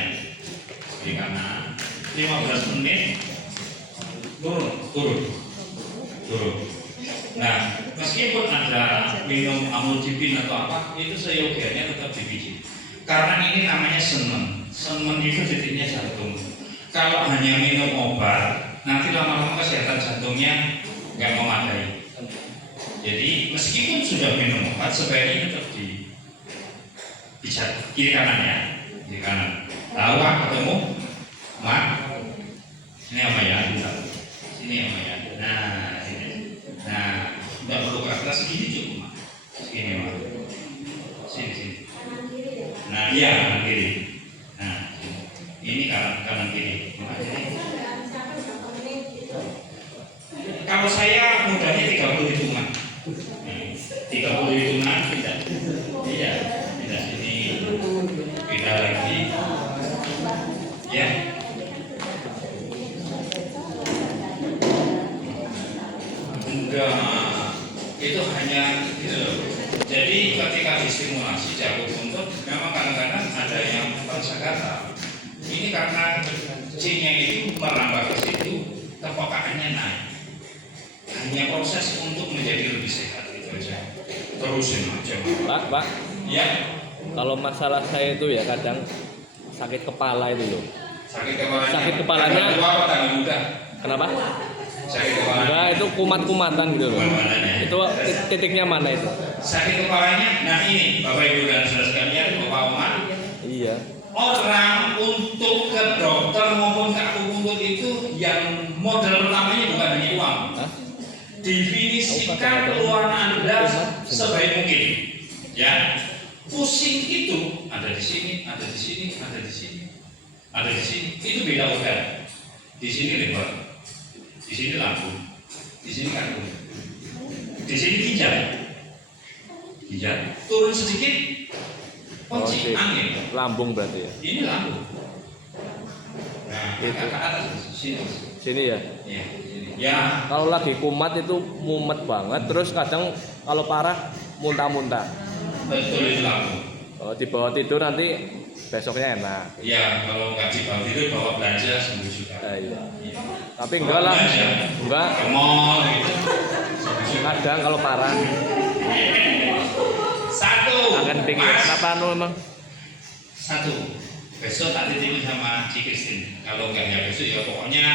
Kiri kanan. 15 menit. Turun. Nah, meskipun ada minum amlodipin atau apa, itu seyogianya tetap dibiji. Karena ini namanya semen. Semen itu titiknya jantung. Kalau hanya minum obat, nanti lama-lama kesehatan jantungnya nggak memadai. Jadi meskipun sudah minum obat, sebaiknya tetap bisa kiri kanan ya, kiri kanan. Lalu ketemu, mak, ini apa ya? Sini apa ya? Nah, ini. Nah, nggak perlu ke atas, segini cukup mak. Segini mak. Sini. Nah, iya kanan kiri. Nah, ini kanan kiri. Kalau saya mudahnya 30 hitungan. 30 hitungan tidak. Iya, tidak ini pindah lagi. Ya. Enggak, itu hanya gitu loh. Jadi ketika distimulasi jago buntut, memang kadang-kadang ada yang kata. Ini karena C-nya itu merambah ke situ, kepekaannya naik. Hanya proses untuk menjadi lebih sehat itu aja. Terusin aja. Pak. Ya. Kalau masalah saya itu ya kadang sakit kepala itu loh. Sakit kepalanya. Tanggal tua apa tanggal muda? Kenapa? Sakit kepala. Enggak, itu kumat-kumatan gitu loh. Itu titiknya mana itu? Sakit kepalanya, nah ini Bapak Ibu dan saudara sekalian, Bapak Oma. Iya. Orang untuk ke dokter maupun ke akupuntur itu yang modal pertamanya bukan hanya uang. Hah? Definisikan keluhan Anda sebaik mungkin. Ya, pusing itu ada di sini, ada di sini, ada di sini, ada di sini. Itu beda organ. Di sini lebar, di sini lambung, di sini kandung, di sini ginjal. Turun sedikit, kunci angin. Lambung berarti ya. Ini lambung. Nah, Itu. ke atas sini. Sini ya. Ya, sini. Ya, Kalau lagi kumat itu mumet banget, terus kadang kalau parah muntah-muntah. betul itu lambung. Kalau di bawah tidur nanti besoknya enak. Ya, kalau nggak dibawa tidur bawa belanja sembuh juga. Iya. Iya. Tapi enggak lah. Belanja. Enggak. Ke mall gitu. Sembuh juga. Kadang kalau parah Satu. akan tinggi. Mas. Kenapa anu emang? Satu. Besok tak titipin sama Ci Kristin. Kalau nggak ya besok ya pokoknya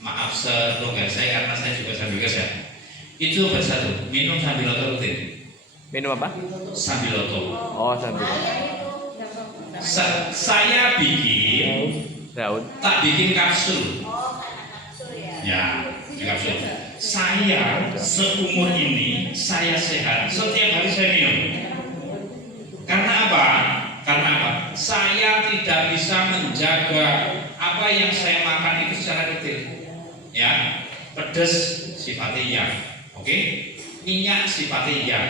maaf selogan saya karena saya juga sambil kerja. Itu obat satu. Minum sambil otot rutin. Minum apa? Sambil otot. Oh, sambil. Saya bikin, Daun. tak bikin kapsul. Ya, di kapsul. Saya seumur ini saya sehat. Setiap hari saya minum. Karena apa? Saya kita tidak bisa menjaga apa yang saya makan itu secara detail. Ya, pedas sifatnya iya, oke? Minyak sifatnya iya,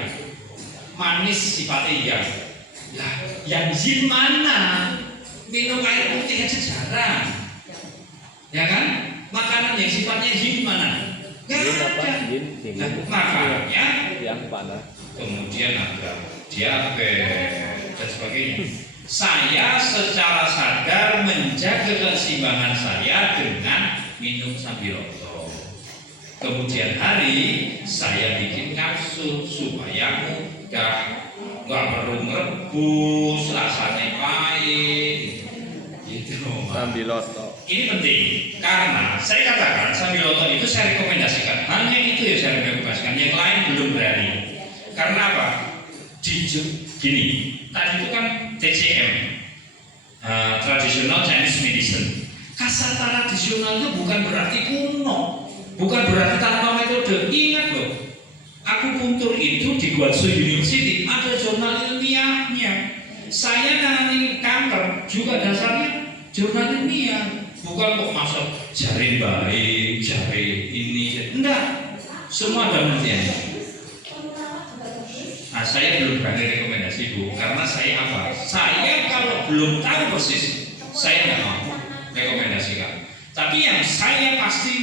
manis sifatnya iya. Lah, yang yin mana? Minum air putih aja jarang, ya kan? Makanan yang sifatnya yin mana? Gak Yin apa? ada. Yin, Nah, makanya yang mana? kemudian ada diabetes dan sebagainya. Saya secara sadar menjaga keseimbangan saya dengan minum sambiloto. Kemudian hari saya bikin kapsul supaya mudah, nggak perlu merebus, rasanya pahit. Gitu. Sambiloto. Ini penting karena saya katakan sambiloto itu saya rekomendasikan. Hanya itu yang saya rekomendasikan. Yang lain belum berani. Karena apa? Gini, tadi itu kan TCM, traditional Chinese medicine. Kata tradisional itu bukan berarti kuno, bukan berarti tanpa metode. Ingat loh, akupunktur itu di Guangzhou University ada jurnal ilmiahnya. Saya nangani kanker juga dasarnya jurnal ilmiah, bukan kok masuk jari baik, jari ini, enggak. Semua ada penelitiannya. Nah, saya belum berani rekomendasi Bu, karena saya apa? Saya kalau belum tahu persis, saya nggak mau rekomendasikan. Tapi yang saya pasti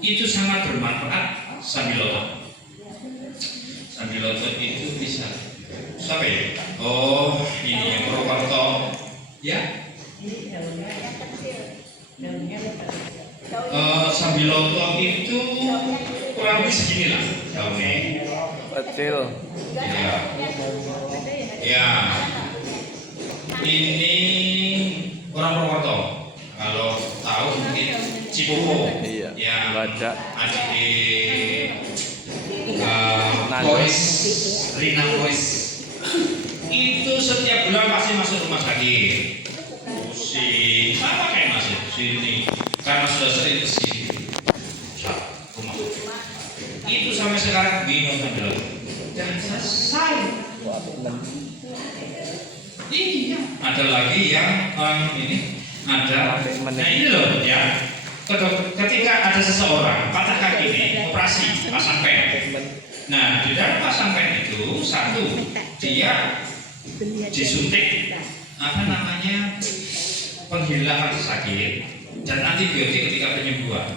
itu sangat bermanfaat sambiloto. Sambiloto itu bisa. Siapa ya? Oh, ini yang Purwokerto, ya? Sambiloto itu kurang lebih segini lah daunnya. Kecil. Ya. Ya. Ini orang Purwokerto. Kalau tahu mungkin Cibogo. Iya. Ya. Baca. Adik Nangis. Voice, Rina Voice. Itu setiap bulan pasti masuk rumah sakit. Pusing, sama kayak masih sini. Karena sudah sering kesini. Rumah sakit. Itu sampai sekarang bingung sambil dan selesai. Iya. Ada lagi yang ini ada. Nah ini loh ya. Ketika ada seseorang patah kaki ini operasi pasang pen. Nah di dalam pasang pen itu satu dia disuntik apa namanya penghilang sakit dan antibiotik ketika penyembuhan.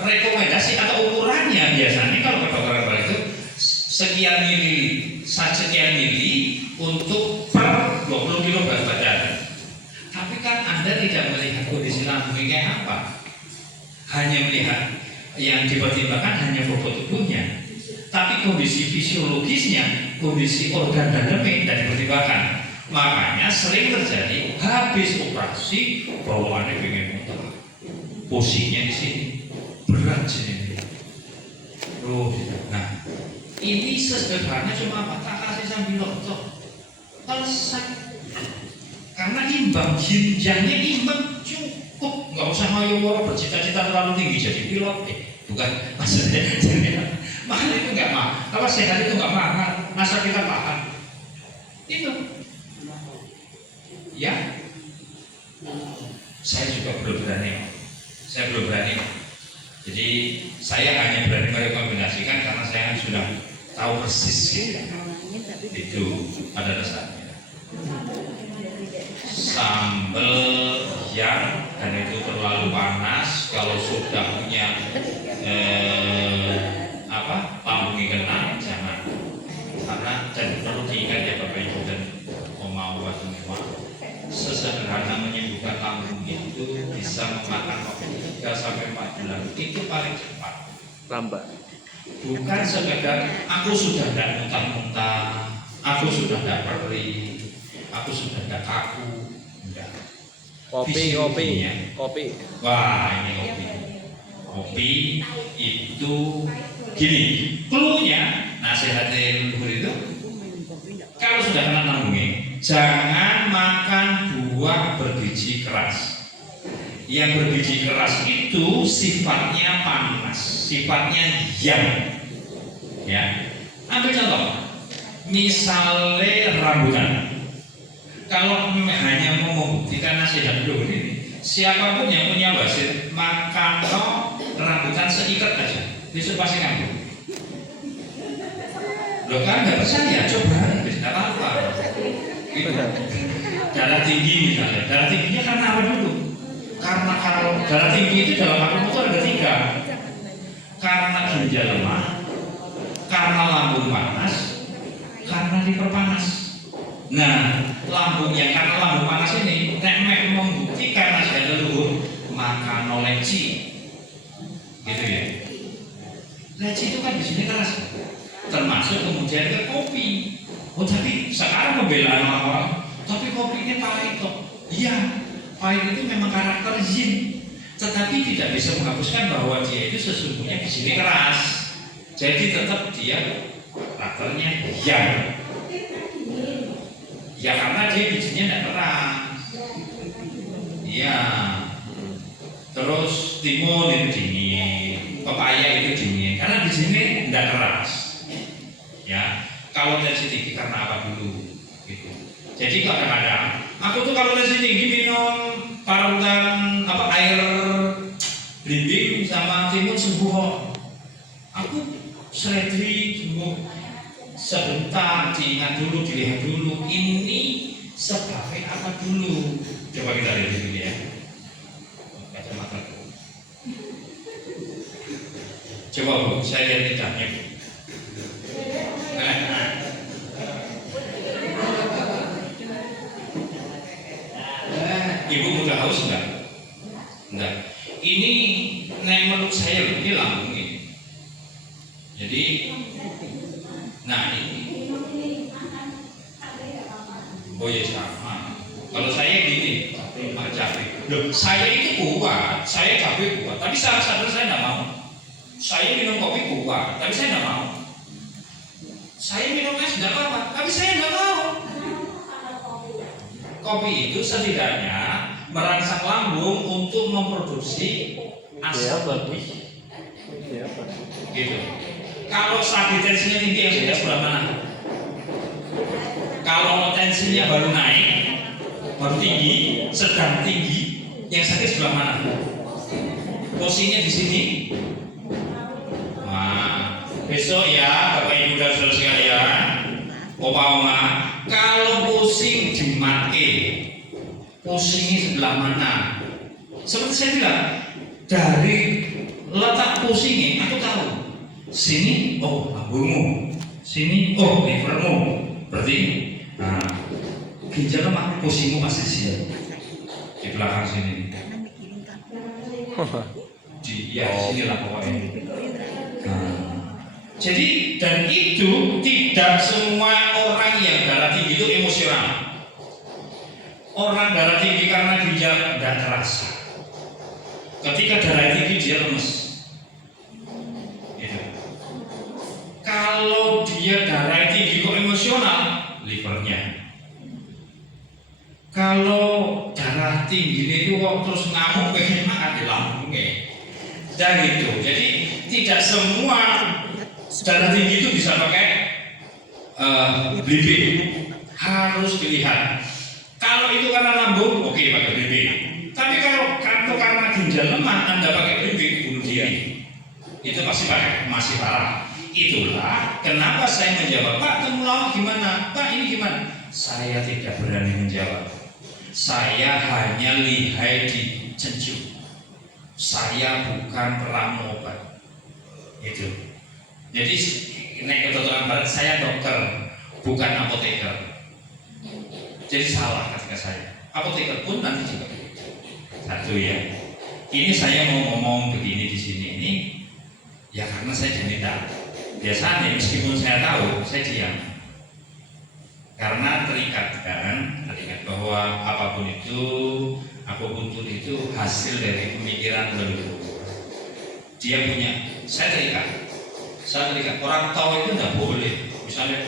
Rekomendasi atau ukurannya biasanya kalau kedokteran balik itu sekian mili untuk per 20 kilo berat badan. Tapi kan Anda tidak melihat kondisi lambungnya kayak apa, hanya melihat yang dipertimbangkan hanya bobot tubuhnya, tapi kondisi fisiologisnya, kondisi organ dalamnya tidak dipertimbangkan. Makanya sering terjadi habis operasi bawaannya pengen muntah, pusingnya di sini, berat sini. Loh, nah ini sederhana cuma apa? Tak kasih sambiloto, selesai. Karena imbang, yang imbang cukup, nggak usah ngoyo-ngoyo bercita-cita terlalu tinggi jadi pilot. Bukan maksudnya, mahal itu nggak mahal. Kalau sehat itu nggak mahal, masa kita mahal? Itu, ya. Saya juga belum berani. Jadi saya hanya berani merekomendasikan karena saya sudah tahu persis itu pada dasarnya. Sambal yang dan itu terlalu panas kalau sudah punya lambungnya kena jangan, karena dan perlu diingat ya Bapak Ibu dan mau semua, sesederhana menyembuhkan lambung itu bisa memakan waktu 3 sampai 4 bulan itu paling cepat. Lambat. Bukan sekedar aku sudah tidak muntah-muntah, aku sudah tidak perih, aku sudah tidak kaku. Enggak. Kopi. Wah, ini kopi. Kopi itu gini, clue-nya nasihatnya leluhur itu kalau sudah kena lambungnya, jangan makan buah berbiji keras. Yang berbiji keras itu sifatnya panas, sifatnya yang. Ya, ambil contoh, misalnya rambutan. Kalau buktikan nasihat dulu ini. Siapapun yang punya wasit, makan rambutan seikat aja, besok pasti nganggur. Loh kan nggak percaya, coba, tidak apa-apa. Gitu. Darah tinggi misalnya, darah tingginya karena apa dulu? Karena kalau darah tinggi itu dalam makhluk itu ada 3. Karena ginjal lemah, karena lambung panas, karena liver panas. Nah, lambungnya karena lambung panas ini, nek membuktikan nasihat leluhur, maka leci, gitu ya. Leci itu kan di sini keras, termasuk kemudian ke kopi. Oh tapi sekarang pembelaan orang-orang, tapi kopinya pahit kok. Iya, pahit itu memang karakter yin, tetapi tidak bisa menghapuskan bahwa dia itu sesungguhnya di sini keras. Jadi tetap dia karakternya yang. Ya karena dia bijinya tidak keras. Iya. Terus timun itu dingin, pepaya itu dingin, karena di sini tidak keras. Ya, kalau tensi tinggi karena apa dulu? Gitu. Jadi kadang-kadang aku tuh kalau tensi tinggi minum parutan air belimbing sama timun sembuh. Aku seledri sembuh. Sebentar diingat dulu, dilihat dulu ini sebabnya apa dulu. Coba kita lihat dulu ya. Kacamata. Coba Bu, saya lihat lidahnya. Ibu udah haus enggak? Enggak. Ini menurut saya ini lambung ini. Jadi nah ini, oh ya sama. Kalau saya gini, cabai. Loh, saya itu kuat, saya cabai kuat. Tapi secara sadar saya tidak mau. Saya minum kopi kuat, tapi saya tidak mau. Saya minum es tidak apa-apa, tapi saya tidak mau. Kopi itu setidaknya merangsang lambung untuk memproduksi asam lebih. Gitu. Kalau sakit tensinya tinggi yang sakit sebelah mana? Kalau tensinya baru naik, baru tinggi, sedang tinggi, yang sakit sebelah mana? Posisinya di sini. Nah, besok ya Bapak Ibu dan Saudara sekalian, Opa Oma, kalau pusing di mati, pusingnya sebelah mana? Seperti saya bilang, dari letak pusingnya aku tahu. Sini, oh lambungmu, sini, oh livermu, berarti ginjal lemah, pusingmu pasti sini, di belakang sini, di sini lah pokoknya. Jadi dan itu tidak semua orang yang darah tinggi itu emosional. Orang darah tinggi karena ginjal tidak terasa. Ketika darah tinggi dia lemes. Kalau dia darah tinggi kok emosional, livernya. Kalau darah tinggi itu kok terus ngamuk pengen makan di lambungnya. Dan gitu. Jadi tidak semua darah tinggi itu bisa pakai belimbing. Harus dilihat. Kalau itu karena lambung, oke pakai belimbing. Tapi kalau karena ginjal lemah, Anda pakai belimbing, bunuh diri. Itu pasti masih parah. Itulah kenapa saya menjawab, Pak temulawak gimana? Pak ini gimana? Saya tidak berani menjawab. Saya hanya lihai di cencu. Saya bukan pramobat. Itu. Jadi naik kedokteran barat saya dokter, bukan apoteker. Jadi salah ketika saya. Apoteker pun nanti juga. Satu ya. Ini saya mau ngomong begini di sini ini, ya karena saya diminta. Biasanya meskipun saya tahu, saya diam. Karena terikat bahwa apapun itu, akupuntur itu hasil dari pemikiran leluhur. Dia punya, saya terikat. Orang tahu itu tidak boleh. Misalnya,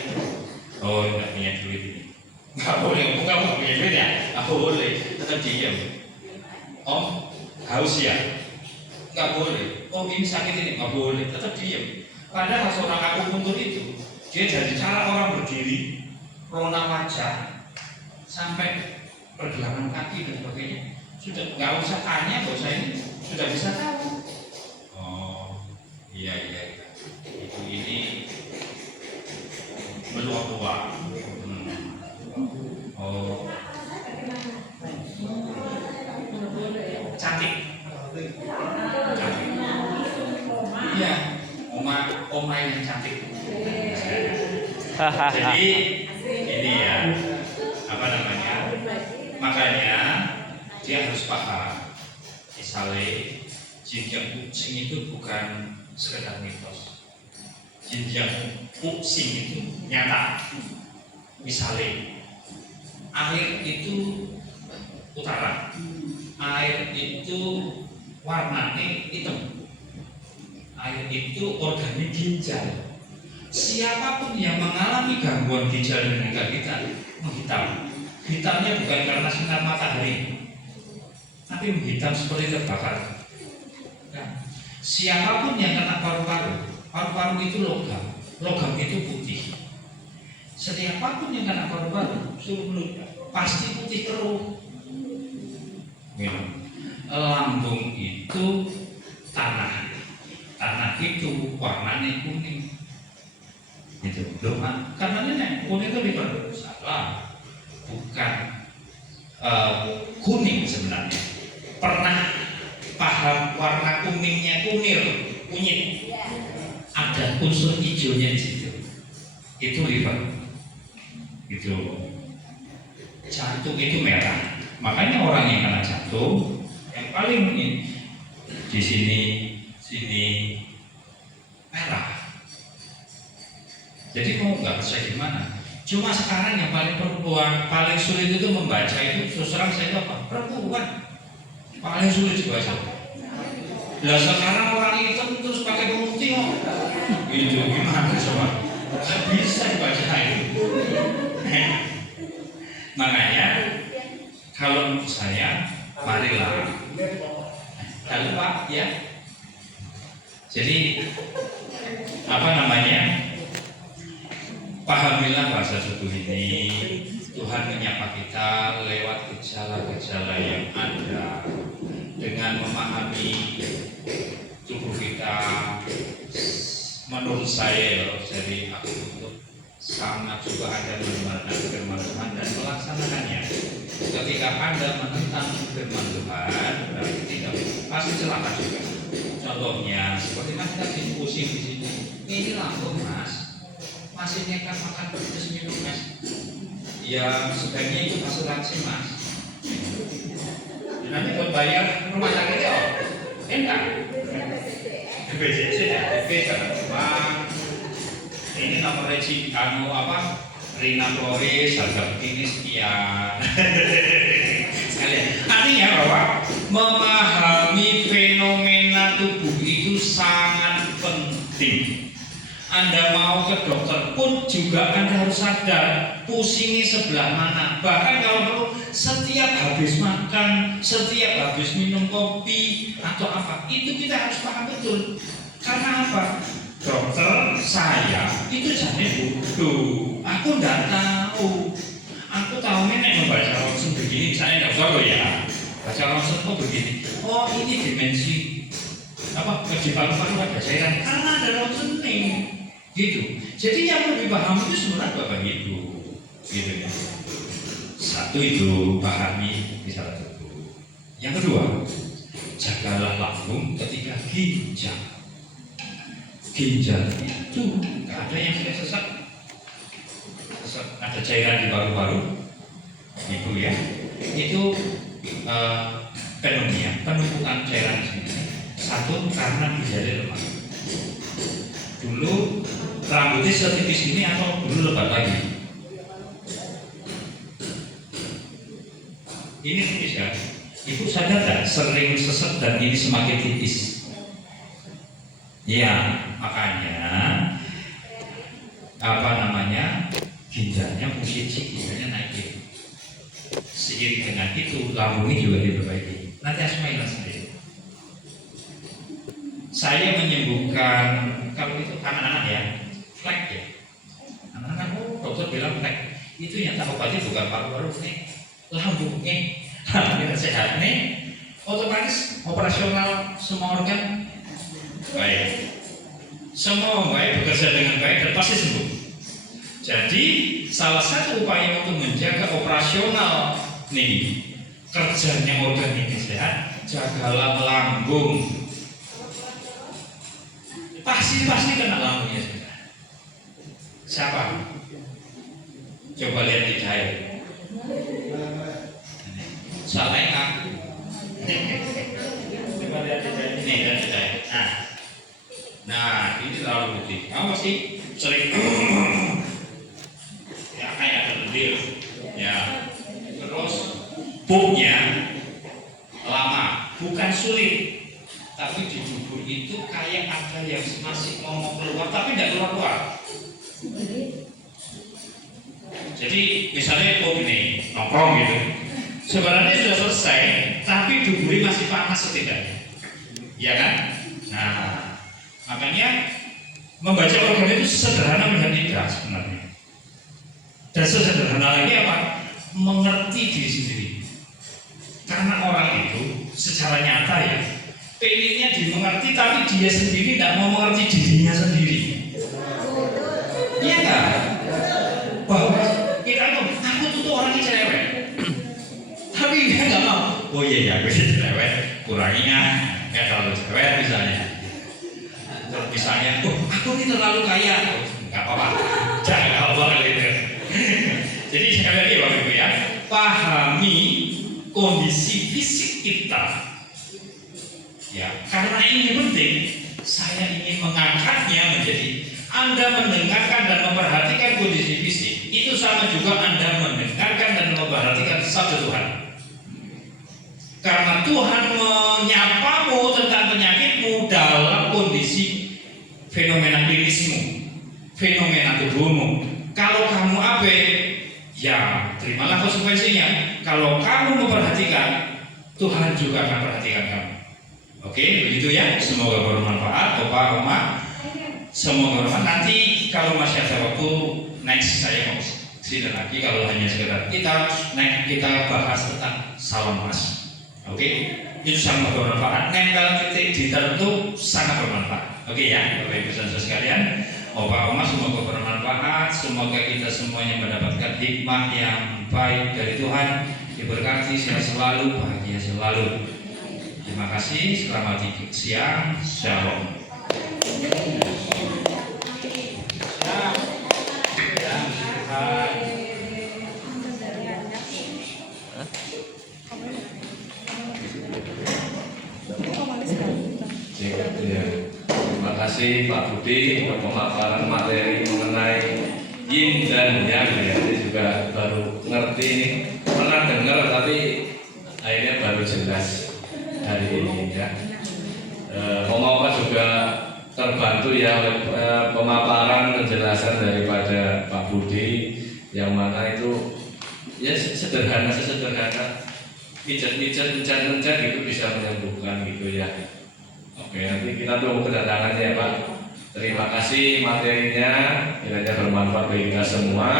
oh tidak punya duit ini, nggak boleh. Bukan punya duit ya, nggak boleh. Tetap diam. Oh haus ya, nggak boleh. Oh ini sakit ini, nggak boleh. Tetap diam. Padahal seorang akupuntur itu, dia dari cara orang berdiri, rona wajah, sampai pergelangan kaki dan sebagainya. Sudah nggak usah tanya, nggak usah ini, sudah bisa tahu. Oh, iya. Ibu ini meluap-luap. Oh, cantik. Iya, oma yang cantik. Jadi ini ya, apa namanya? Makanya dia harus paham. Misalnya jinjang pusing itu bukan sekedar mitos. Jinjang pusing itu nyata. Misalnya air itu utara, air itu warnanya hitam, air itu organik ginjal. Siapapun yang mengalami gangguan ginjal dan kita menghitam, hitamnya bukan karena sinar matahari, tapi menghitam seperti terbakar. Nah, siapapun yang kena paru-paru, paru-paru itu logam, logam itu putih. Siapapun yang kena paru-paru, suruh mulut pasti putih keruh. Lambung itu tanah, tanah itu warnanya kuning. Itu doa karena nenek kuning itu lipat salah, bukan kuning sebenarnya. Pernah paham warna kuningnya kunyit, ada unsur hijaunya di situ, itu lipat, itu jantung itu merah. Makanya orang yang kena jantung yang paling ini di sini merah. Jadi mau nggak percaya gimana? Cuma sekarang yang paling perempuan paling sulit itu membaca itu terus terang saya itu apa? Perempuan paling sulit dibaca. Lah sekarang orang itu terus pakai pemutih kok. Itu gimana coba? Nggak bisa dibaca itu. Makanya kalau menurut saya marilah. Jangan lupa ya. Jadi apa namanya? Pahamilah bahasa tubuh ini. Tuhan menyapa kita lewat gejala-gejala yang ada. Dengan memahami tubuh kita, menurut saya dari aku itu sangat juga ada mendengarkan firman Tuhan dan melaksanakannya. Ketika Anda menentang firman Tuhan, berarti tidak pasti celaka juga. Contohnya seperti mas tadi pusing di sini, ini lambung mas, masih nekat makan terus minum mas. Ya sebaiknya itu asuransi mas. Nanti buat bayar rumah sakitnya oh, enak. BPJS ya, BPJS ini nomor regi kamu apa? Rina Flores harga begini sekian. Sekalian. Artinya bahwa memahami fenomena tubuh itu sangat penting. Anda mau ke dokter pun juga Anda harus sadar pusingnya sebelah mana. Bahkan kalau perlu setiap habis makan, setiap habis minum kopi atau apa, itu kita harus paham betul. Karena apa? Dokter saya itu jadi bodoh. Aku tidak tahu. Aku tahu nenek membaca ronsen begini. Saya tidak tahu ya. Baca ronsen kok begini. Oh ini dimensi apa? Di paru-paru ada cairan. Karena ada ronsen nih. Gitu. Jadi yang lebih paham itu sebenarnya Bapak Ibu. Gitu ya. Satu itu pahami gejala tubuh. Yang kedua, jagalah lambung ketika ginjal. Ginjal itu nggak ada yang sesak. Ada cairan di paru-paru, itu ya. Itu pneumonia, penumpukan cairan di sini. Satu karena ginjalnya lemah. Dulu rambutnya setipis ini atau dulu lebat lagi? Ini tipis kan? Ibu sadar tak sering sesek dan ini semakin tipis? Ya, makanya apa namanya ginjalnya fungsi ginjalnya naik. Seiring dengan itu lambungnya juga diperbaiki. Nanti Asma hilang sendiri. Saya menyembuhkan kalau itu anak-anak ya, flek ya. Anak-anak dokter bilang flek itu yang tak obatnya bukan paru-paru nih, lambungnya sehat nih, otomatis operasional semua organ baik. Semua baik, bekerja dengan baik dan pasti sembuh. Jadi salah satu upaya untuk menjaga operasional nih kerjanya organ ini sehat, jagalah lambung. Pasti kena lambungnya sudah. Siapa? Coba lihat di saya. Salah enggak? Coba lihat di saya. Ini lihat di saya. Nah, ini terlalu putih. Kamu pasti sering ya kayak terlebih ya. Terus buknya lama, bukan sulit, tapi di dubur itu kayak ada yang masih mau keluar tapi tidak keluar. Jadi misalnya ini nongkrong gitu, sebenarnya sudah selesai, tapi duburnya masih panas setidaknya, ya kan? Nah, makanya membaca organ itu sederhana menjadi tidak sebenarnya. Dan sesederhana lagi apa? Mengerti diri sendiri. Karena orang itu secara nyata ya, pengennya dimengerti tapi dia sendiri tidak mau mengerti dirinya sendiri. Iya kan? Bahwa kita itu, aku tuh orangnya cerewet. Tapi dia nggak mau. Oh iya, gue cerewet, kuranginya nggak terlalu cerewet misalnya. Misalnya, aku ini terlalu kaya, nggak apa-apa, jangan apa-apa gitu. Jadi sekali lagi Bapak Ibu ya, pahami kondisi fisik kita. Ya, karena ini penting, saya ingin mengangkatnya menjadi Anda mendengarkan dan memperhatikan kondisi fisik. Itu sama juga Anda mendengarkan dan memperhatikan sabda Tuhan. Karena Tuhan menyapamu tentang penyakitmu dalam kondisi fenomena klinismu, fenomena tubuhmu. Kalau kamu abe, ya terimalah konsekuensinya. Kalau kamu memperhatikan, Tuhan juga akan perhatikan kamu. Oke, begitu ya. Semoga bermanfaat, Bapak, Oma. Semoga bermanfaat. Nanti kalau masih ada waktu, next saya mau sini lagi. Kalau hanya sekedar kita bahas tentang salam mas. Oke, itu sangat bermanfaat. Nempel titik di tertentu sangat bermanfaat. Oke ya, Bapak Ibu saudara sekalian, Bapak Oma semoga bermanfaat. Semoga kita semuanya mendapatkan hikmah yang baik dari Tuhan. Diberkati, sehat selalu, bahagia selalu. Terima kasih. Selamat siang. Shalom. Terima kasih Pak Budi untuk pemaparan materi mengenai yin dan yang ya. Ini juga baru ngerti ini, pernah dengar tapi akhirnya baru jelas hari ini ya. Oma juga terbantu ya oleh pemaparan penjelasan daripada Pak Budi yang mana itu ya sesederhana pijat-pijat, mencet itu bisa menyembuhkan gitu ya. Oke, nanti kita tunggu kedatangannya ya Pak. Terima kasih materinya, kiranya bermanfaat bagi kita semua.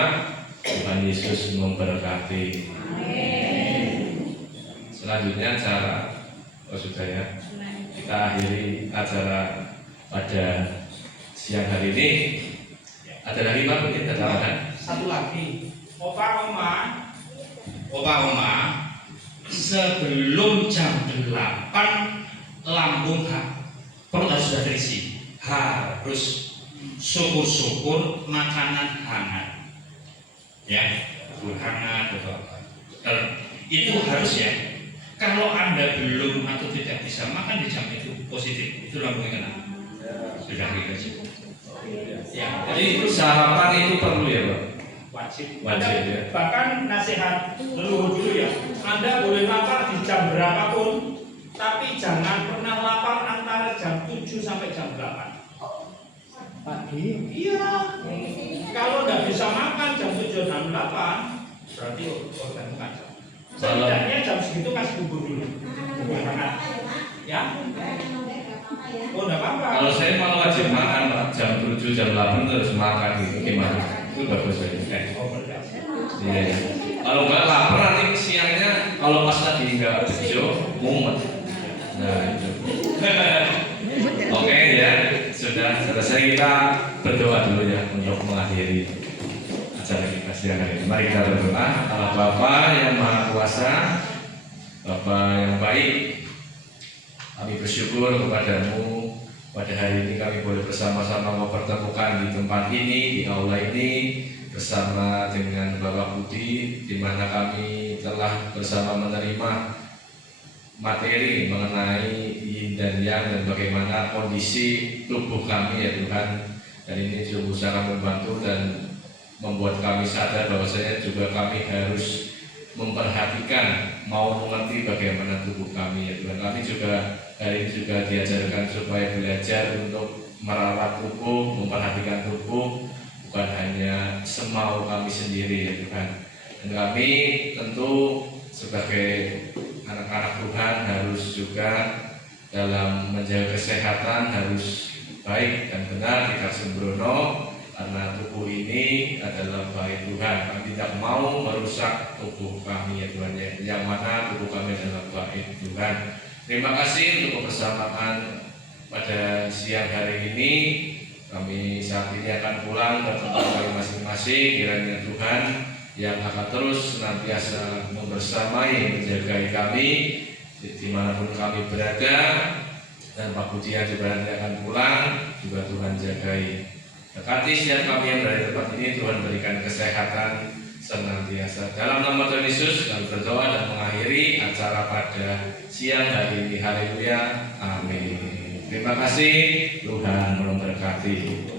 Tuhan Yesus memberkati. Selanjutnya acara, sudah ya, kita akhiri acara pada siang hari ini. Ada lagi Pak, mungkin katakan. Satu lagi, Opa Oma, sebelum jam 8 lambung perut harus sudah terisi, harus syukur-syukur makanan hangat, ya, hangat atau apa. Itu harus ya. Kalau Anda belum atau tidak bisa makan di jam itu positif, itu lambungnya kena. Sudah gitu. Ya, Jadi sarapan itu perlu ya Pak? wajib Ya. Bahkan nasihat leluhur dulu ya, Anda boleh lapar di jam berapapun, tapi jangan pernah lapar antara jam 7 sampai jam 8 pagi. Iya. Kalau nggak bisa makan jam 7 jam 8, berarti organ kacau. Setidaknya jam segitu kasih bubur dulu. Bubur hangat. Ya. Oh, enggak apa-apa. Kalau saya malah wajib makan Pak, jam 7 jam 8 terus makan gitu gimana? Itu bagus ya. Oh, benar. Iya. Kalau nggak lapar nanti siang kalau pas lagi nggak bejo, mumet. Nah itu. Oke ya, sudah selesai, kita berdoa dulu ya untuk mengakhiri acara kita siang hari ini. Mari kita berdoa. Allah Bapa yang Maha Kuasa, Bapa yang baik, kami bersyukur kepadamu pada hari ini kami boleh bersama-sama mempertemukan di tempat ini, di aula ini, bersama dengan Bapak Budi, di mana kami telah bersama menerima materi mengenai yin dan yang dan bagaimana kondisi tubuh kami ya Tuhan. Dan ini sungguh sangat membantu dan membuat kami sadar bahwasanya juga kami harus memperhatikan, mau mengerti bagaimana tubuh kami ya Tuhan. Kami juga hari ini juga diajarkan supaya belajar untuk merawat tubuh, memperhatikan tubuh, bukan hanya semau kami sendiri ya Tuhan. Dan kami tentu sebagai anak-anak Tuhan harus juga dalam menjaga kesehatan harus baik dan benar, tidak sembrono, karena tubuh ini adalah baik Tuhan. Kami tidak mau merusak tubuh kami ya Tuhan, yang mana tubuh kami adalah baik Tuhan. Terima kasih untuk kebersamaan pada siang hari ini. Kami saat ini akan pulang ke tempat kami masing-masing. Kiranya Tuhan yang akan terus senantiasa membersamai, menjagai kami dimanapun kami berada, dan Pak Budi yang juga nanti akan pulang juga Tuhan jagai. Dekati setiap kami yang berada di tempat ini, Tuhan berikan kesehatan senantiasa. Dalam nama Tuhan Yesus kami berdoa dan mengakhiri acara pada siang hari ini. Haleluya, amin. Terima kasih, Tuhan memberkati.